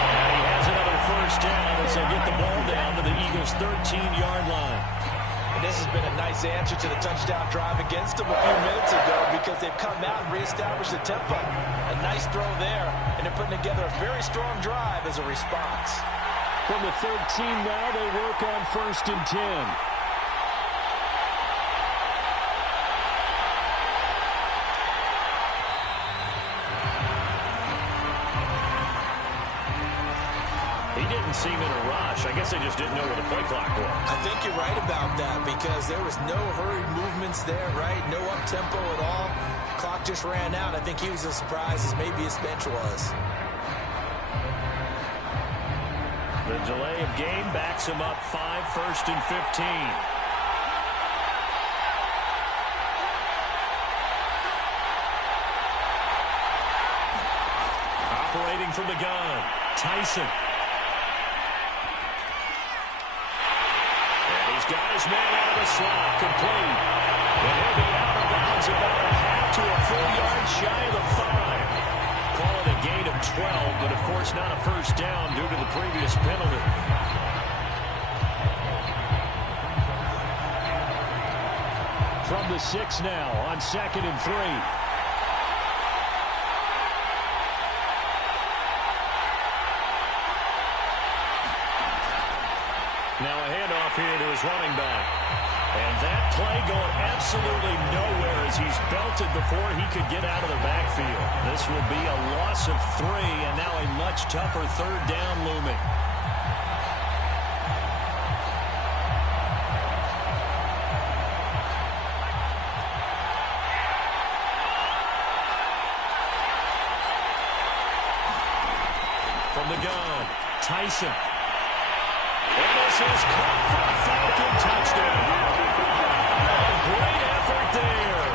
And he has another first down as they get the ball down to the Eagles' 13-yard line. And this has been a nice answer to the touchdown drive against them a few minutes ago because they've come out and reestablished the tempo. A nice throw there, and they're putting together a very strong drive as a response. From the 13 now, they work on 1st and 10. He didn't seem in a rush. I guess they just didn't know where the play clock was. I think you're right about that because there was no hurried movements there, right? No up-tempo at all. Clock just ran out. I think he was as surprised as maybe his bench was. The delay of game backs him up 5, 1st and 15. Operating from the gun, Tyson. Got his man out of the slot, complete. And he'll be out of bounds about a half to a full yard shy of the 5. Call it a gain of 12, but of course not a first down due to the previous penalty. From the 6 now on 2nd and 3. Now a handoff here to his running back. And that play going absolutely nowhere as he's belted before he could get out of the backfield. This will be a loss of 3, and now a much tougher 3rd down looming. From the gun, Tyson. And this is caught for a Falcon touchdown. A great effort there.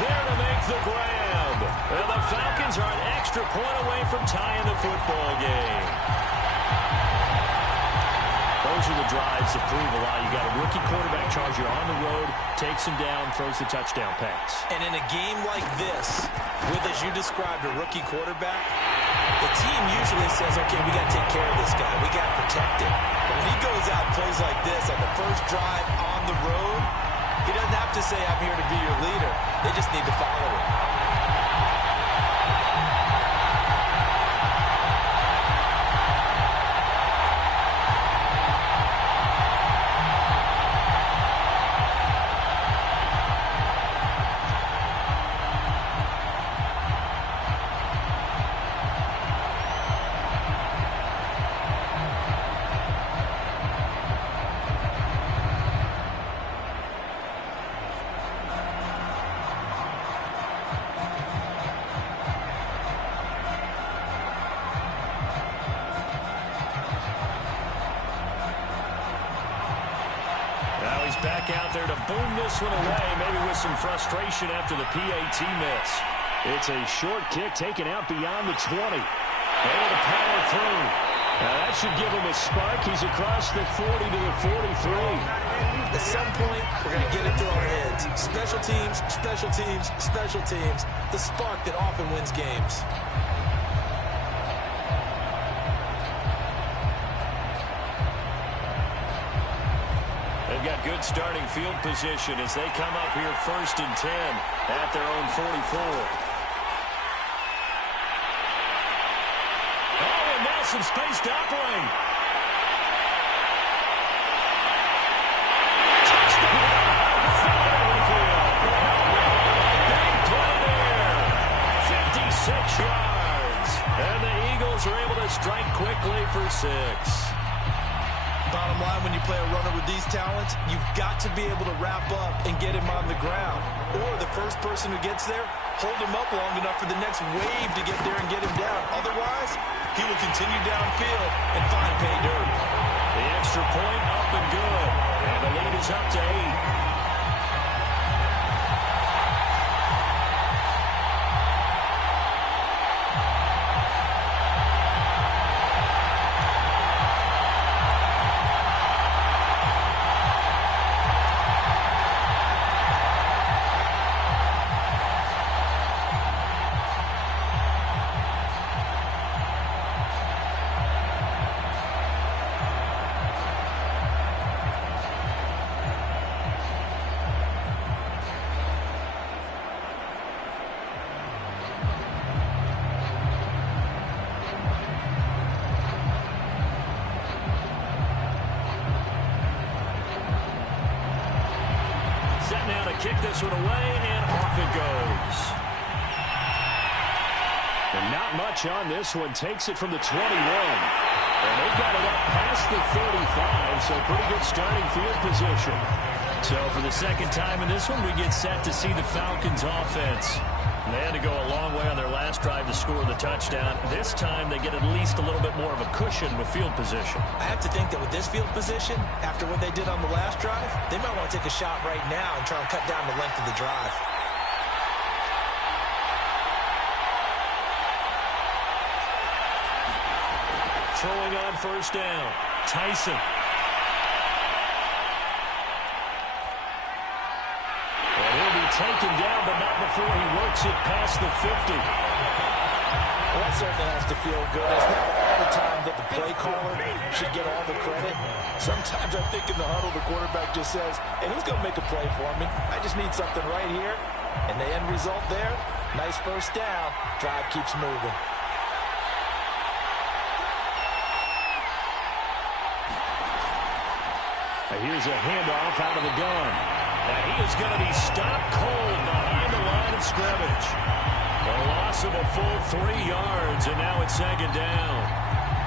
There to make the grab. And the Falcons are an extra point away from tying the football game. Those are the drives that prove a lot. You got a rookie quarterback charge. You're on the road, takes him down, throws the touchdown pass. And in a game like this, with, as you described, a rookie quarterback, the team usually says, okay, we got to take care of this guy. We got to protect him. But when he goes out and plays like this on the first drive on the road, he doesn't have to say, I'm here to be your leader. They just need to follow him. Back out there to boom this one away, maybe with some frustration after the PAT miss. It's a short kick taken out beyond the 20. Able to power through. Now that should give him a spark. He's across the 40 to the 43. At some point, we're going to get it through our heads. Special teams, special teams, special teams. The spark that often wins games. They've got good starting field position as they come up here 1st and 10 at their own 44. Oh, and now some space to operate. Touchdown! Big play there. 56 yards. And the Eagles are able to strike quickly for 6. Bottom line, when you play a runner with these talents, you've got to be able to wrap up and get him on the ground. Or the first person who gets there, hold him up long enough for the next wave to get there and get him down. Otherwise, he will continue downfield and find pay dirt. The extra point up and good. And And the lead is up to 8. Now to kick this one away, and off it goes. And not much on this one. Takes it from the 21. And they've got it up past the 35, so pretty good starting field position. So for the second time in this one, we get set to see the Falcons offense. They had to go a long way on their last drive to score the touchdown. This time they get at least a little bit more of a cushion with field position. I have to think that with this field position, after what they did on the last drive, they might want to take a shot right now and try and cut down the length of the drive. Throwing on first down, Tyson. Taken down, but not before he works it past the 50. Well, that certainly has to feel good. It's not all the time that the play caller should get all the credit. Sometimes I think in the huddle, the quarterback just says, hey, who's going to make a play for me? I just need something right here. And the end result there, nice first down. Drive keeps moving. Here's a handoff out of the gun. And he is going to be stopped cold behind the line of scrimmage. A loss of a full 3 yards, and now it's second down.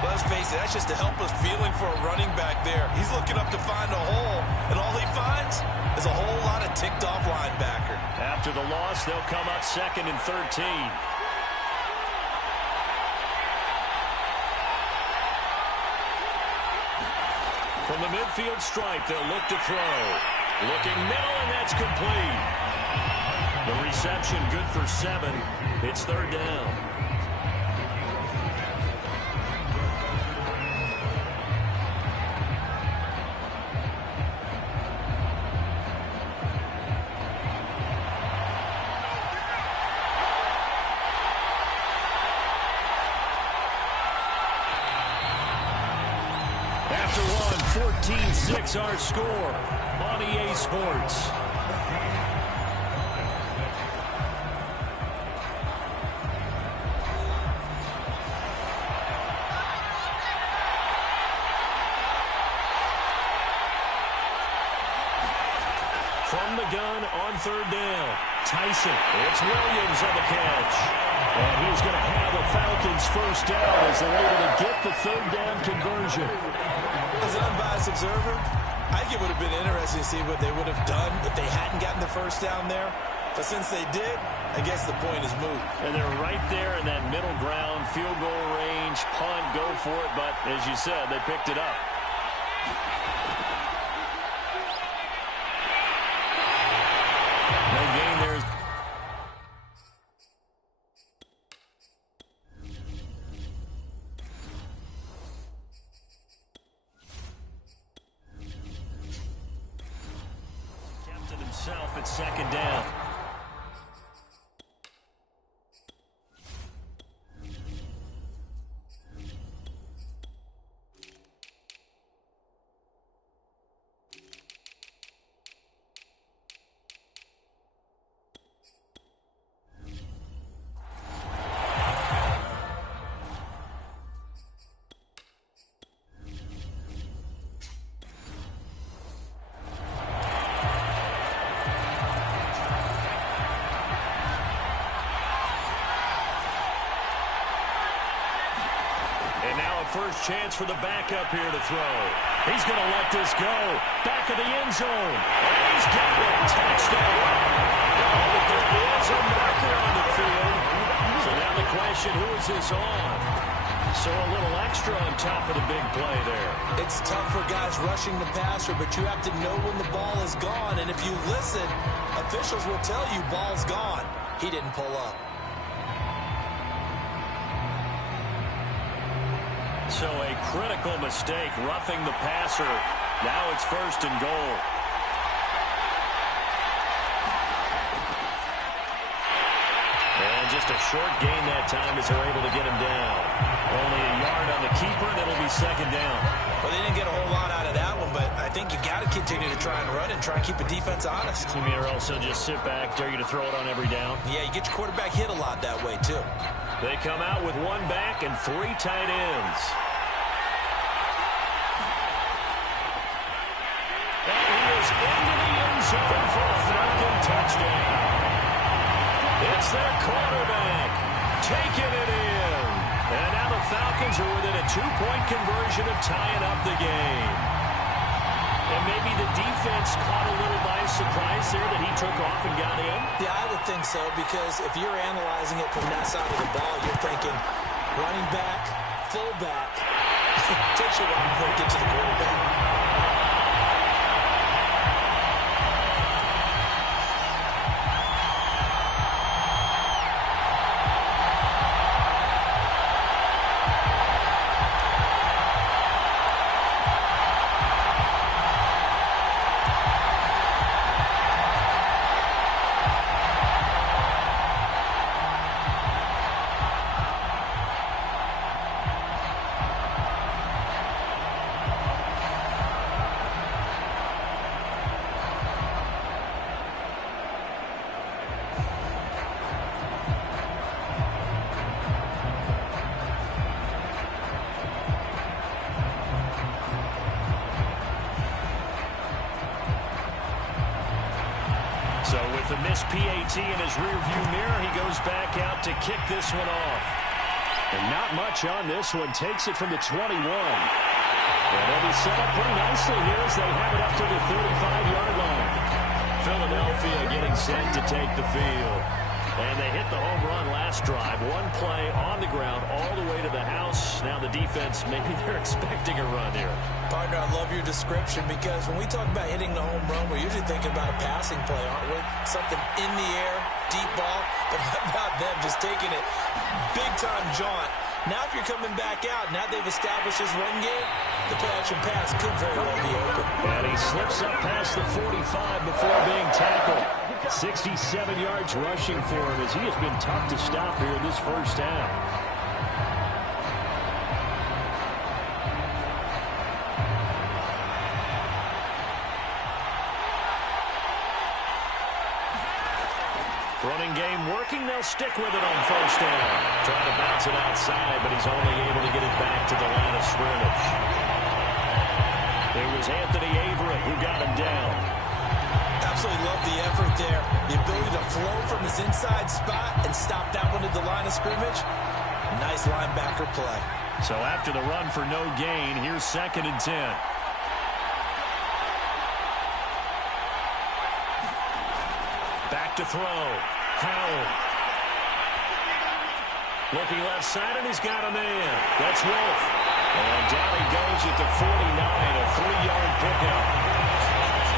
Let's face it, that's just a helpless feeling for a running back there. He's looking up to find a hole, and all he finds is a whole lot of ticked-off linebacker. After the loss, they'll come up 2nd and 13. From the midfield stripe, they'll look to throw. Looking middle, and that's complete. The reception good for 7. It's third down. After one, 14-6 our score on EA Sports. From the gun on third down, Tyson. It's Williams on the catch. And he's going to have the Falcons first down as they're able to get the third down conversion. As an unbiased observer, I think it would have been interesting to see what they would have done if they hadn't gotten the first down there. But since they did, I guess the point is moot. And they're right there in that middle ground, field goal range, punt, go for it. But as you said, they picked it up. No gain there. Captain himself at second down. First chance for the backup here to throw. He's going to let this go. Back of the end zone. And he's got it. Touchdown. Oh, but there is a marker on the field. So now the question, who is this on? So a little extra on top of the big play there. It's tough for guys rushing the passer, but you have to know when the ball is gone. And if you listen, officials will tell you ball's gone. He didn't pull up. So a critical mistake, roughing the passer. Now it's 1st and goal. And just a short gain that time as they're able to get him down. Only a yard on the keeper, and it'll be 2nd down. Well, they didn't get a whole lot out of that one, but I think you got to continue to try and run and try and keep the defense honest. You mean, or also just sit back, dare you to throw it on every down? Yeah, you get your quarterback hit a lot that way, too. They come out with 1 back and 3 tight ends. And he is into the end zone for a Falcon touchdown. It's their quarterback taking it in. And now the Falcons are within a 2-point conversion of tying up the game. And maybe the defense caught a little by surprise there that he took off and got in. Yeah, I would think so, because if you're analyzing it from that side of the ball, you're thinking running back, fullback. Takes you a while before it gets to the quarterback. So with the missed PAT in his rearview mirror, he goes back out to kick this one off. And not much on this one. Takes it from the 21. And they'll be set up pretty nicely here as they have it up to the 35-yard line. Philadelphia getting set to take the field. And they hit the home run last drive. 1 play on the ground all the way to the house. Now the defense, maybe they're expecting a run here. Partner, I love your description, because when we talk about hitting the home run, we're usually thinking about a passing play, aren't we? Something in the air, deep ball. But how about them just taking it big-time jaunt? Now if you're coming back out, now they've established this run game, the play-action pass could very well be open. And he slips up past the 45 before being tackled. 67 yards rushing for him as he has been tough to stop here in this first half. Running game working. They'll stick with it on 1st down. Trying to bounce it outside, but he's only able to get it back to the line of scrimmage. It was Anthony Averett who got him down. Absolutely love the effort there. The ability to flow from his inside spot and stop that one at the line of scrimmage. Nice linebacker play. So after the run for no gain, here's 2nd and 10. Back to throw. Howard. Looking left side, and he's got a man. That's Wolf. And down he goes at the 49, a 3-yard pickup.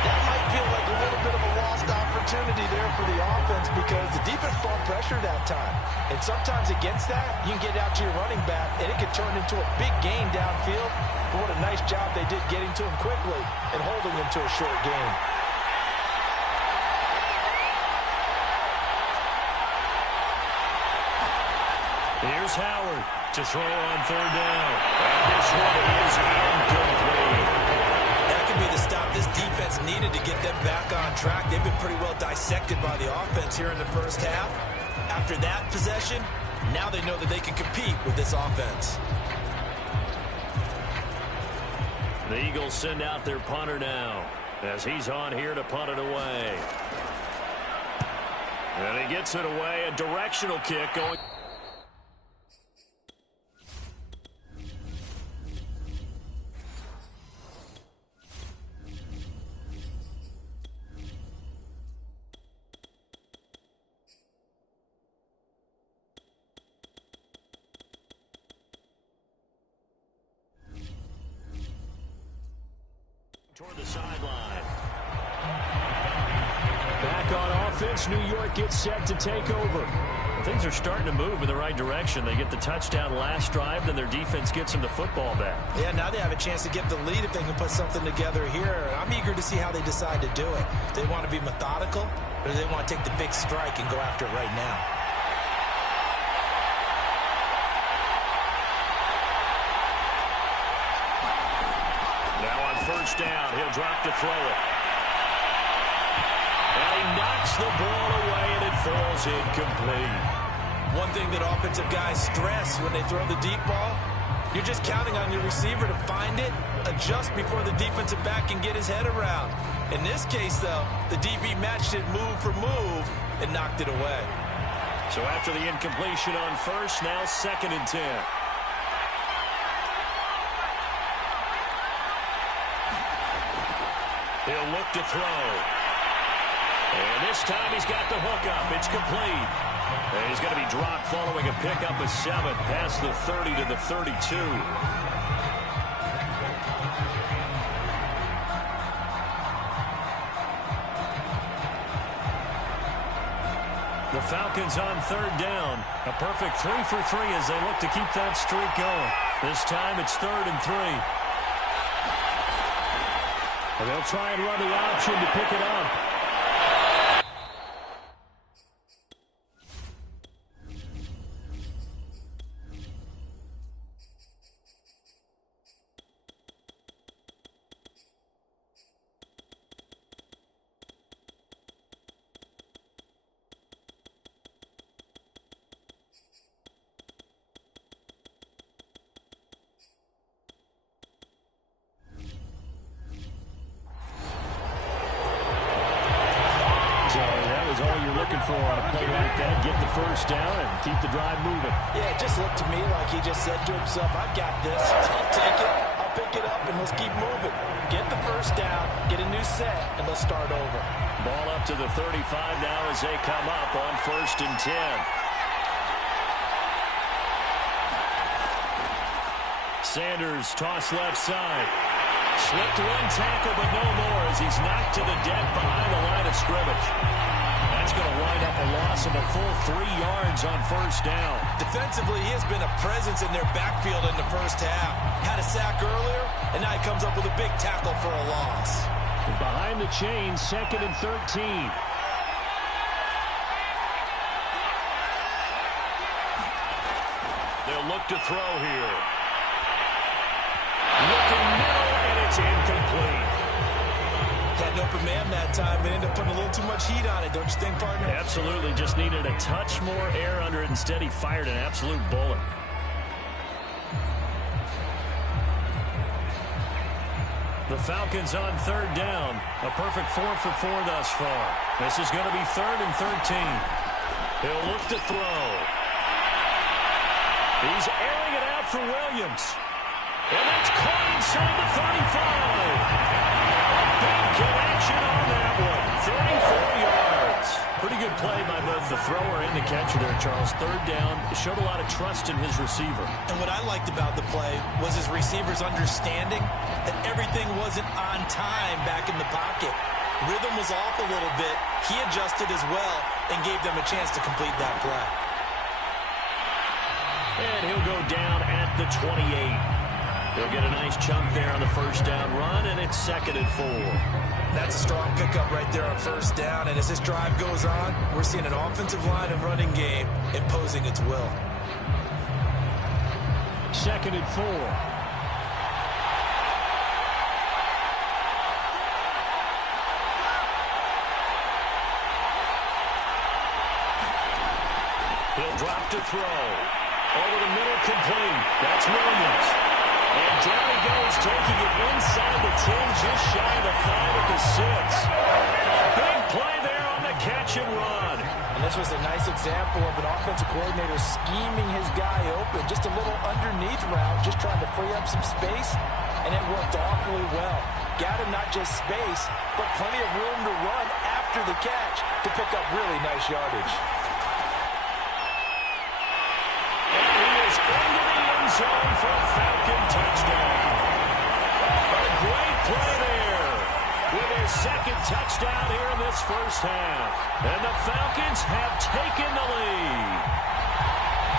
That might feel like a little bit of a lost opportunity there for the offense, because the defense brought pressure that time. And sometimes against that, you can get out to your running back, and it could turn into a big gain downfield. But what a nice job they did getting to him quickly and holding him to a short gain. Here's Howard to throw on 3rd down. And this one is incomplete. That could be the stop this defense needed to get them back on track. They've been pretty well dissected by the offense here in the first half. After that possession, now they know that they can compete with this offense. The Eagles send out their punter now as he's on here to punt it away. And he gets it away. A directional kick going. Toward the sideline. Back on offense, New York gets set to take over. Well, things are starting to move in the right direction. They get the touchdown last drive, then their defense gets them the football back. Yeah, now they have a chance to get the lead if they can put something together here. I'm eager to see how they decide to do it. Do they want to be methodical, or do they want to take the big strike and go after it right now? Now on first down, he'll drop to throw it. And he knocks the ball away, and it falls incomplete. One thing that offensive guys stress when they throw the deep ball, you're just counting on your receiver to find it, adjust before the defensive back can get his head around. In this case, though, the DB matched it move for move and knocked it away. So after the incompletion on first, now 2nd and 10. He'll look to throw. And this time he's got the hook up. It's complete. And he's going to be dropped following a pickup of 7 past the 30 to the 32. The Falcons on 3rd down. A perfect 3 for 3 as they look to keep that streak going. This time it's 3rd and 3. And they'll try and run the option to pick it up. For on a play like that, get the first down and keep the drive moving. Yeah, it just looked to me like he just said to himself, I got this. I'll take it, I'll pick it up, and let's keep moving. Get the first down, get a new set, and let's start over. Ball up to the 35 now as they come up on 1st and 10. Sanders toss left side. Slipped one tackle, but no more as he's knocked to the deck behind the line of scrimmage. That's going to wind up a loss of a full 3 yards on first down. Defensively, he has been a presence in their backfield in the first half. Had a sack earlier, and now he comes up with a big tackle for a loss. Behind the chain, 2nd and 13. They'll look to throw here. Looking middle, and it's incomplete. Had an open man that time, but ended up putting a little too much heat on it, don't you think, partner? Absolutely. Just needed a touch more air under it. Instead, he fired an absolute bullet. The Falcons on 3rd down. A perfect 4 for 4 thus far. This is going to be 3rd and 13. He'll look to throw. He's airing it out for Williams. And that's caught inside the 35. Big connection on that one. 34 yards. Pretty good play by both the thrower and the catcher there, Charles. 3rd down. Showed a lot of trust in his receiver. And what I liked about the play was his receiver's understanding that everything wasn't on time back in the pocket. Rhythm was off a little bit. He adjusted as well and gave them a chance to complete that play. And he'll go down at the 28. He'll get a nice chunk there on the first down run, and it's 2nd and 4. That's a strong pickup right there on first down, and as this drive goes on, we're seeing an offensive line and running game imposing its will. 2nd and 4. He'll drop to throw. Over the middle, complete. That's Williams. And down he goes, taking it inside the 10, just shy of the 5 at the 6. A big play there on the catch and run. And this was a nice example of an offensive coordinator scheming his guy open. Just a little underneath route, just trying to free up some space, and it worked awfully well. Got him not just space, but plenty of room to run after the catch to pick up really nice yardage. Into the end zone for a Falcon touchdown. A great play there. touchdown here in this first half. And the Falcons have taken the lead.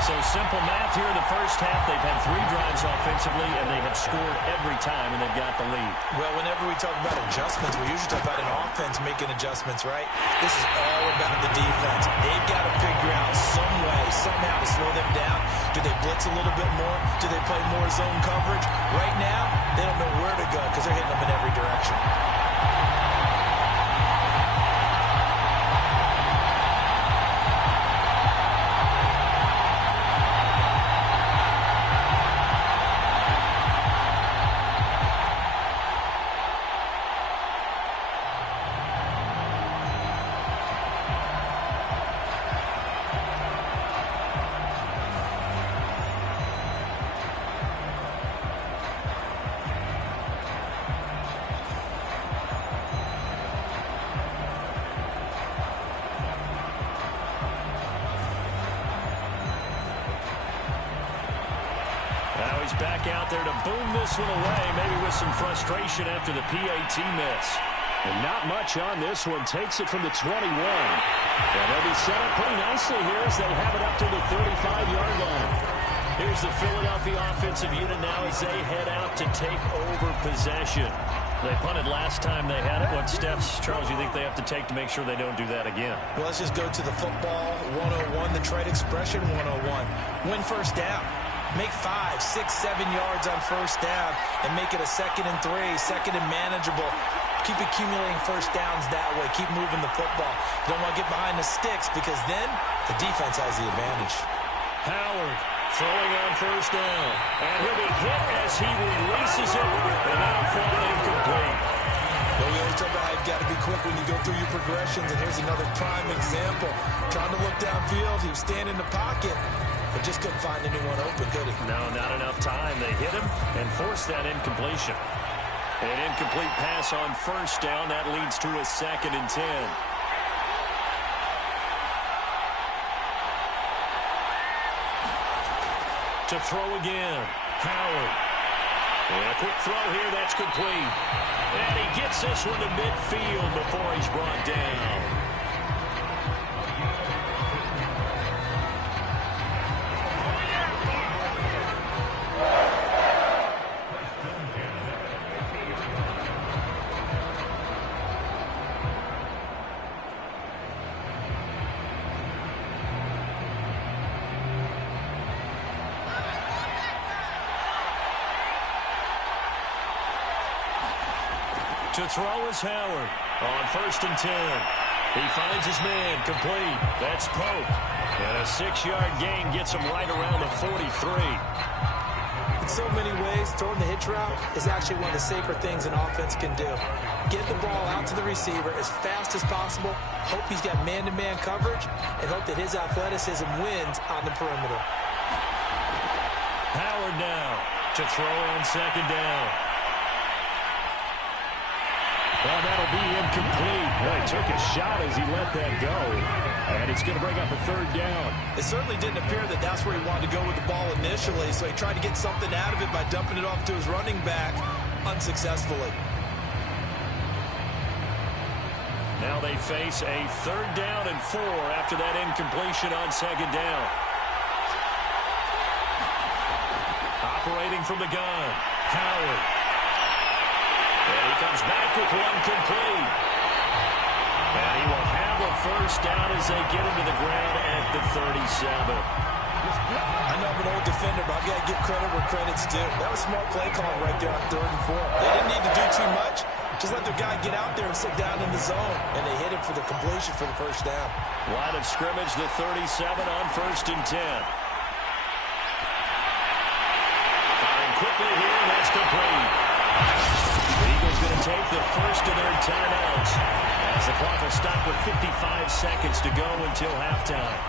So simple math here in the first half. They've had 3 drives offensively, and they have scored every time, and they've got the lead. Well, whenever we talk about adjustments, we usually talk about an offense making adjustments, right? This is all about the defense. They've got to figure out some way, somehow to slow them down. Do they blitz a little bit more? Do they play more zone coverage? Right now, they don't know where to go because they're hitting them in every direction. Now he's back out there to boom this one away, maybe with some frustration after the PAT miss. And not much on this one. Takes it from the 21. And they'll be set up pretty nicely here as they have it up to the 35-yard line. Here's the Philadelphia offensive unit now as they head out to take over possession. They punted last time they had it. What steps, Charles, you think they have to take to make sure they don't do that again? Well, let's just go to the football 101, the trade expression 101. Win first down. Make 5, 6, 7 yards on first down and make it a 2nd and 3, 2nd and manageable. Keep accumulating first downs that way. Keep moving the football. Don't want to get behind the sticks because then the defense has the advantage. Howard throwing on first down. And he'll be hit as he releases it. And now thrown incomplete. Well, we always talk about how you've got to be quick when you go through your progressions. And here's another prime example. Trying to look downfield. He was standing in the pocket. But just couldn't find anyone open, could he? No, not enough time. They hit him and forced that incompletion. An incomplete pass on first down. That leads to a 2nd and 10. To throw again. Howard. And a quick throw here. That's complete. And he gets this one to midfield before he's brought down. To throw is Howard on 1st and 10. He finds his man complete. That's Pope. And a 6-yard gain gets him right around the 43. In so many ways, throwing the hitch route is actually one of the safer things an offense can do. Get the ball out to the receiver as fast as possible, hope he's got man-to-man coverage, and hope that his athleticism wins on the perimeter. Howard now to throw on 2nd down. Well, that'll be incomplete. Well, he took a shot as he let that go. And it's going to bring up a 3rd down. It certainly didn't appear that that's where he wanted to go with the ball initially, so he tried to get something out of it by dumping it off to his running back unsuccessfully. Now they face a 3rd down and 4 after that incompletion on 2nd down. Operating from the gun, Howard. And he comes back with one complete. And he will have a 1st down as they get him to the ground at the 37. I know I'm an old defender, but I've got to give credit where credit's due. That was smart play calling right there on 3rd and 4. They didn't need to do too much. Just let their guy get out there and sit down in the zone. And they hit him for the completion for the 1st down. Line of scrimmage, the 37 on 1st and 10. Firing quickly here, and that's complete. The Eagles going to take the first of their timeouts as the clock will stop with 55 seconds to go until halftime.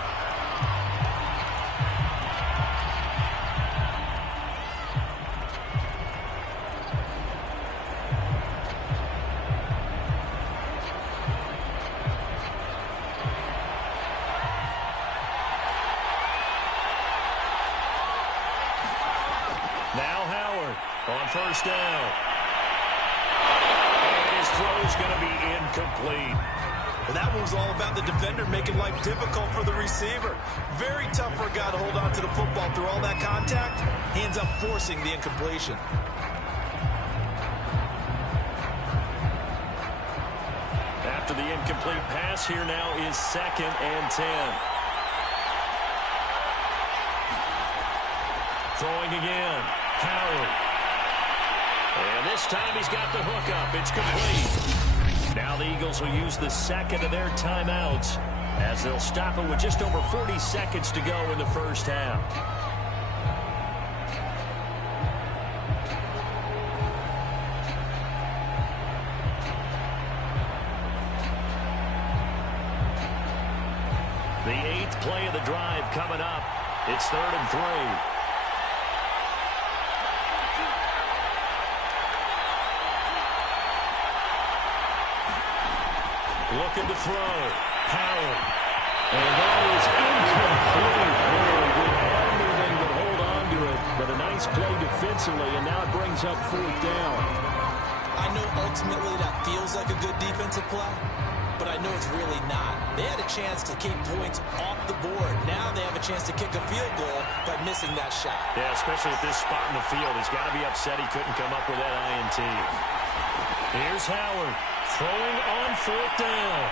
Now Howard on 1st down. throw's going to be incomplete. Well, that one was all about the defender making life difficult for the receiver. Very tough for a guy to hold on to the football through all that contact. He ends up forcing the incompletion. After the incomplete pass, here now is 2nd and 10. Throwing again. Howard. And this time he's got the hook up. It's complete. Now the Eagles will use the second of their timeouts as they'll stop it with just over 40 seconds to go in the first half. The 8th play of the drive coming up. It's 3rd and 3. Looking to throw. Howard. And that is incomplete. Did everything but hold on to it. But a nice play defensively, and now it brings up 4th down. I know ultimately that feels like a good defensive play, but I know it's really not. They had a chance to keep points off the board. Now they have a chance to kick a field goal by missing that shot. Yeah, especially at this spot in the field. He's got to be upset he couldn't come up with that INT. Here's Howard. Throwing on 4th down.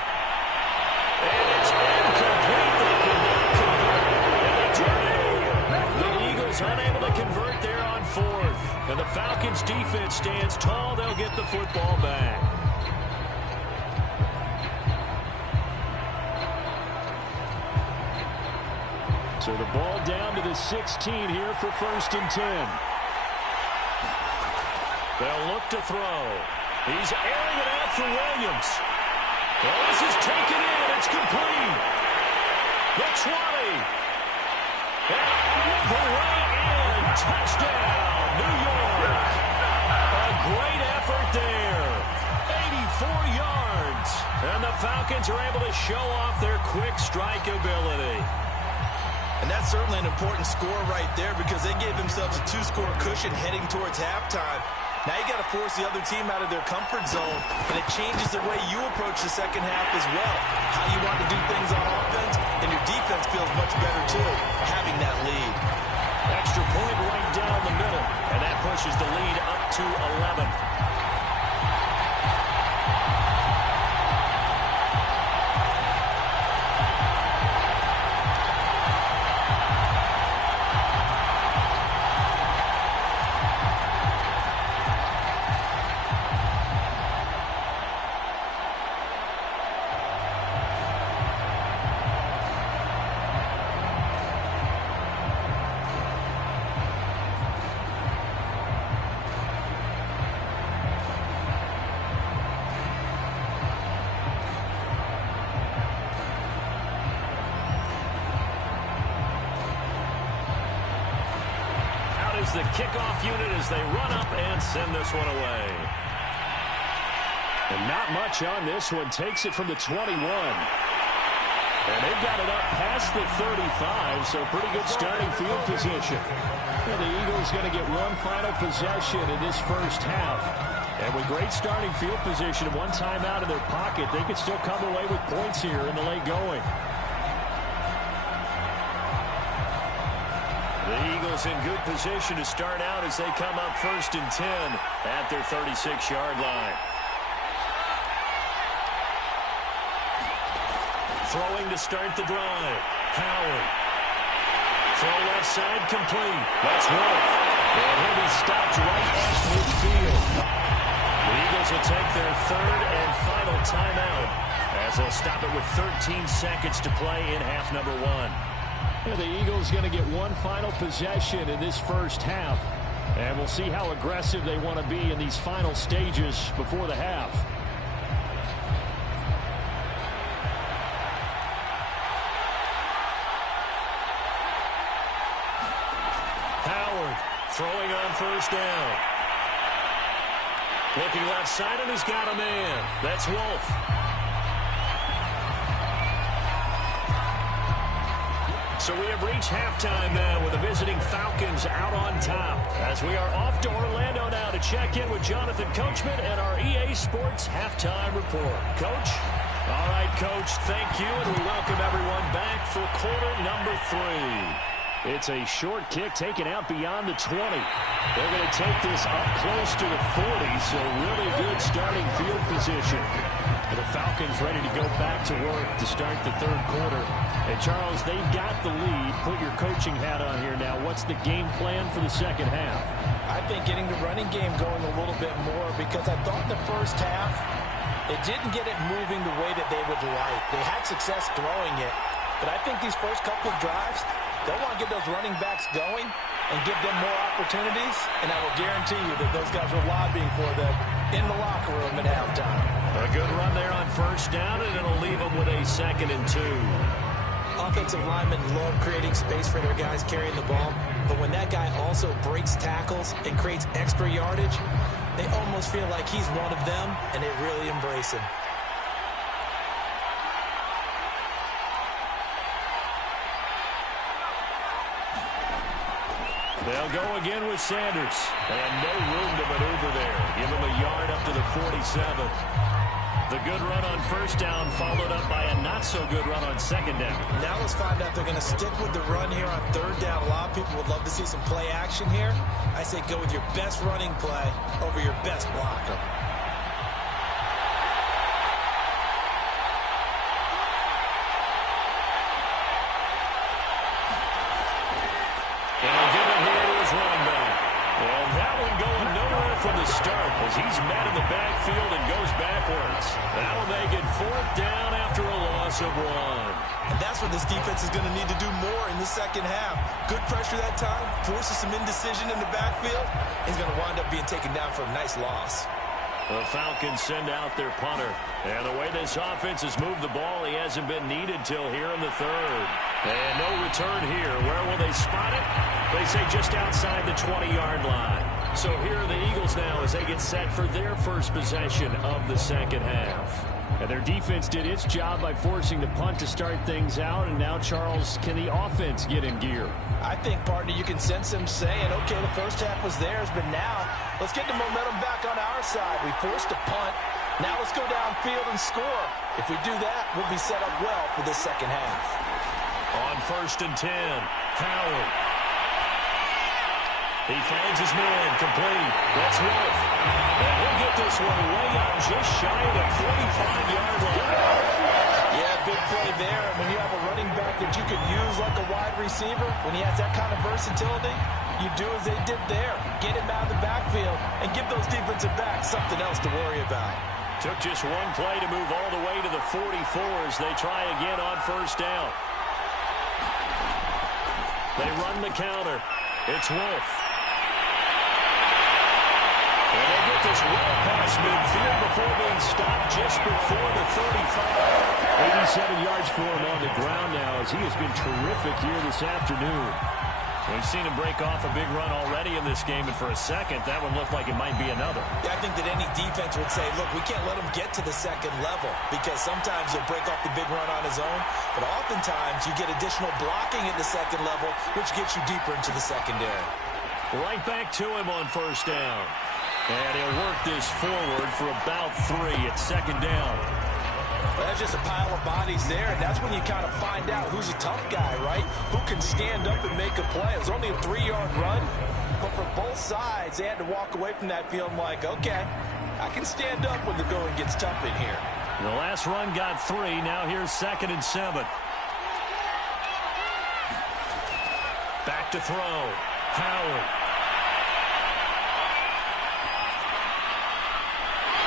And it's incomplete. They could not convert. And they turn it over. The Eagles unable to convert there on 4th. And the Falcons defense stands tall. They'll get the football back. So the ball down to the 16 here for 1st and 10. They'll look to throw. He's airing it out for Williams. Well, this is taken in. It's complete. The 20. And the way in. Touchdown, New York. A great effort there. 84 yards. And the Falcons are able to show off their quick strike ability. And that's certainly an important score right there because they gave themselves a 2-score cushion heading towards halftime. Now you got to force the other team out of their comfort zone, and it changes the way you approach the second half as well. How you want to do things on offense, and your defense feels much better too, having that lead. Extra point right down the middle, and that pushes the lead up to 11. The kickoff unit as they run up and send this one away. And not much on this one. Takes it from the 21. And they've got it up past the 35, so pretty good starting field position. And the Eagles going to get one final possession in this first half. And with great starting field position and one timeout in their pocket, they could still come away with points here in the late going. The Eagles in good position to start out as they come up 1st and 10 at their 36-yard line. Throwing to start the drive. Howard. Throw left side complete. That's Wolf. And he'll be stopped right at midfield. The Eagles will take their 3rd and final timeout as they'll stop it with 13 seconds to play in half number 1. The Eagles going to get one final possession in this first half. And we'll see how aggressive they want to be in these final stages before the half. Howard throwing on 1st down. Looking left side, and he's got a man. That's Wolf. So we have reached halftime now with the visiting Falcons out on top as As we are off to Orlando now to check in with Jonathan Coachman and our EA Sports Halftime Report. Coach? All right, Coach, thank you, and we welcome everyone back for quarter number 3. It's a short kick taken out beyond the 20. They're going to take this up close to the 40, so really good starting field position. And the Falcons ready to go back to work to start the third quarter. And, Charles, they've got the lead. Put your coaching hat on here now. What's the game plan for the second half? I think getting the running game going a little bit more, because I thought in the first half it didn't get it moving the way that they would like. They had success throwing it, but I think these first couple of drives, they want to get those running backs going and give them more opportunities, and I will guarantee you that those guys are lobbying for them in the locker room at halftime. A good run there on first down, and it'll leave them with a 2nd and 2. Offensive linemen love creating space for their guys carrying the ball, but when that guy also breaks tackles and creates extra yardage, they almost feel like he's one of them, and they really embrace him. They'll go again with Sanders, and no room to maneuver there. Give him a yard up to the 47. The good run on first down followed up by a not-so-good run on second down. Now let's find out if they're going to stick with the run here on third down. A lot of people would love to see some play action here. I say go with your best running play over your best blocker. And he'll give it here to his running back. And that one going nowhere from the start as he's met in the backfield and goes backwards. That'll make it 4th down after a loss of 1. And that's what this defense is going to need to do more in the second half. Good pressure that time, forces some indecision in the backfield. He's going to wind up being taken down for a nice loss. The Falcons send out their punter. And the way this offense has moved the ball, he hasn't been needed till here in the 3rd. And no return here. Where will they spot it? They say just outside the 20-yard line. So here are the Eagles now as they get set for their first possession of the second half. And their defense did its job by forcing the punt to start things out. And now, Charles, can the offense get in gear? I think, partner, you can sense them saying, okay, the first half was theirs, but now let's get the momentum back on our side. We forced a punt. Now let's go downfield and score. If we do that, we'll be set up well for this second half. On 1st and 10, Howard. He finds his man, complete. That's Wolf. And he'll get this one way out just shy of the 45-yard line. Yeah, big play there. And when you have a running back that you could use like a wide receiver, when he has that kind of versatility, you do as they did there. Get him out of the backfield and give those defensive backs something else to worry about. Took just one play to move all the way to the 44 as they try again on first down. They run the counter. It's Wolf. And they get this well past midfield before being stopped just before the 35. 87 yards for him on the ground now as he has been terrific here this afternoon. We've seen him break off a big run already in this game, and for a second, that one looked like it might be another. Yeah, I think that any defense would say, look, we can't let him get to the second level because sometimes he'll break off the big run on his own, but oftentimes you get additional blocking at the second level, which gets you deeper into the secondary. Right back to him on first down. And he'll work this forward for about 3 at second down. Well, that's just a pile of bodies there, and that's when you kind of find out who's a tough guy, right? Who can stand up and make a play. It was only a 3-yard run, but for both sides, they had to walk away from that field like, okay, I can stand up when the going gets tough in here. The last run got 3. Now here's 2nd and 7. Back to throw. Howard.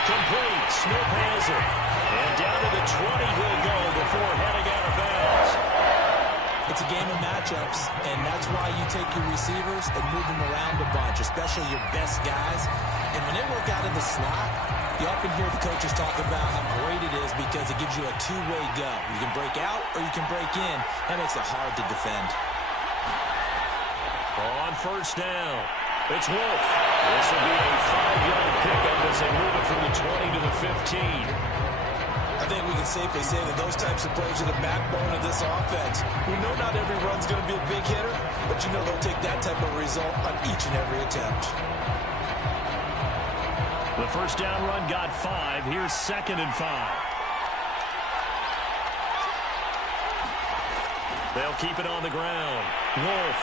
Complete. Smith has it. And down to the 20 he'll go before heading out of bounds. It's a game of matchups, and that's why you take your receivers and move them around a bunch, especially your best guys. And when they work out of the slot, you often hear the coaches talk about how great it is because it gives you a two-way go. You can break out or you can break in. That makes it hard to defend. On first down, it's Wolf. This will be a 5-yard pickup as they move it from the 20 to the 15. I think we can safely say that those types of plays are the backbone of this offense. We know not every run's going to be a big hitter, but you know they'll take that type of result on each and every attempt. The first down run got 5. Here's 2nd and 5. They'll keep it on the ground. Wolf.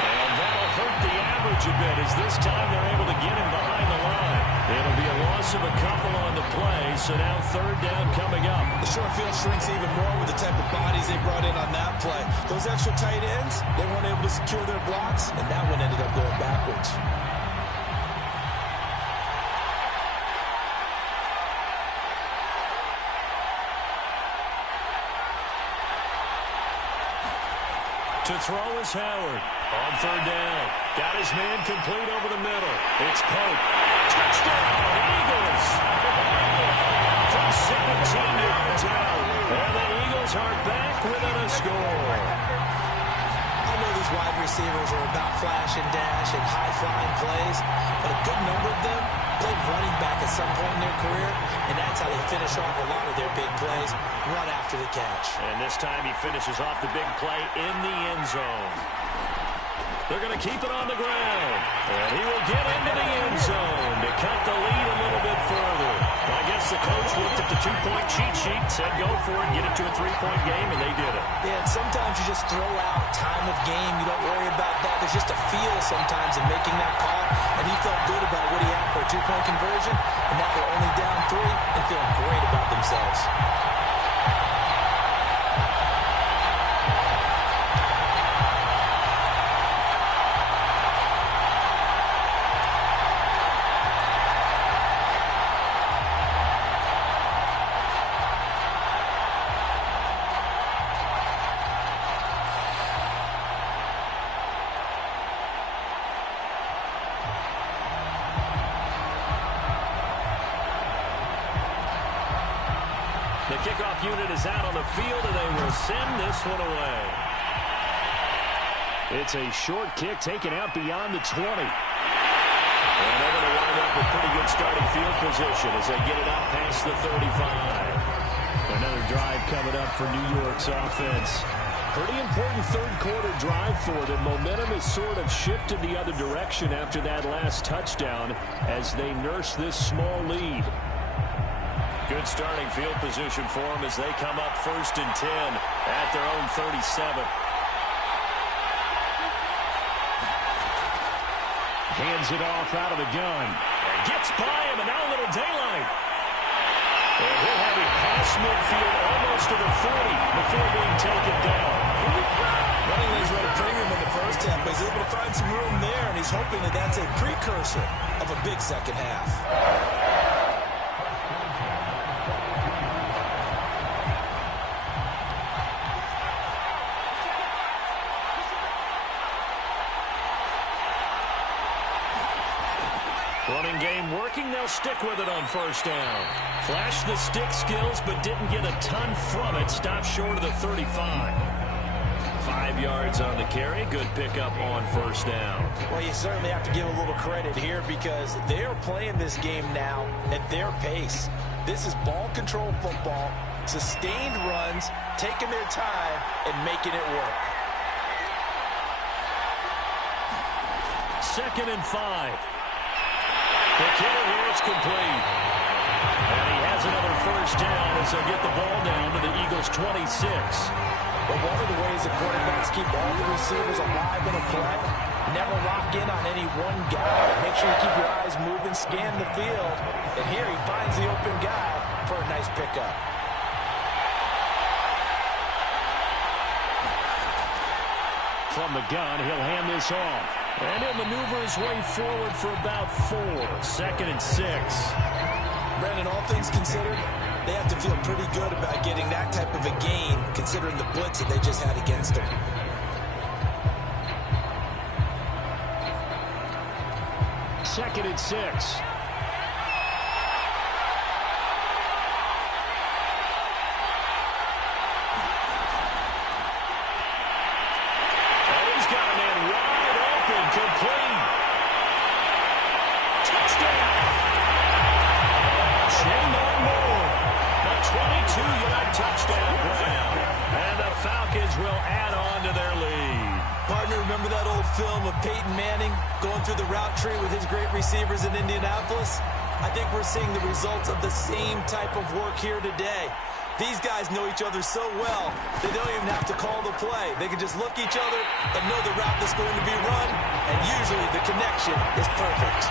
And that'll hurt the average a bit as this time they're able to get him behind the line. It'll be a loss of a couple on the play, so now 3rd down coming up. The short field shrinks even more with the type of bodies they brought in on that play. Those extra tight ends, they weren't able to secure their blocks, and that one ended up going backwards. To throw is Howard. On 3rd down. Got his man complete over the middle. It's Pope. Touchdown, Eagles! From 17 yards out. And the Eagles are back within a score. I know these wide receivers are about flash and dash and high-flying plays, but a good number of them played running back at some point in their career, and that's how they finish off a lot of their big plays, run after the catch. And this time he finishes off the big play in the end zone. They're going to keep it on the ground. And he will get into the end zone to cut the lead a little bit further. I guess the coach looked at the 2-point cheat sheet, said go for it, get it to a 3-point game, and they did it. Yeah, and sometimes you just throw out time of game. You don't worry about that. There's just a feel sometimes in making that call, and he felt good about what he had for a 2-point conversion, and now they're only down 3 and feeling great about themselves. The kickoff unit is out on the field, and they will send this one away. It's a short kick taken out beyond the 20. And they're going to wind up with pretty good starting field position as they get it out past the 35. Another drive coming up for New York's offense. Pretty important third-quarter drive for them. Momentum has sort of shifted the other direction after that last touchdown as they nurse this small lead. Good starting field position for them as they come up 1st and 10 at their own 37. Hands it off out of the gun. And gets by him, and now a little daylight. And he'll have it past midfield almost to the 40 before being taken down. Running lanes were at a premium in the first half, but he's able to find some room there, and he's hoping that that's a precursor of a big second half. Running game working, they'll stick with it on 1st down. Flashed the stick skills, but didn't get a ton from it. Stopped short of the 35. 5 yards on the carry. Good pickup on 1st down. Well, you certainly have to give a little credit here because they're playing this game now at their pace. This is ball control football, sustained runs, taking their time, and making it work. 2nd and 5. The kicker here is complete. And he has another 1st down as they'll get the ball down to the Eagles' 26. But one of the ways the quarterbacks keep all the receivers alive in a play, never lock in on any one guy. Make sure you keep your eyes moving, scan the field. And here he finds the open guy for a nice pickup. From the gun, he'll hand this off. And he'll maneuver his way forward for about 4. 2nd and 6. Brandon, all things considered, they have to feel pretty good about getting that type of a gain, considering the blitz that they just had against them. Second and 6. Complete. Touchdown. J.Mar Moore. A film of Peyton Manning going through the route tree with his great receivers in Indianapolis, I think we're seeing the results of the same type of work here today. These guys know each other so well, they don't even have to call the play. They can just look each other and know the route that's going to be run, and usually the connection is perfect.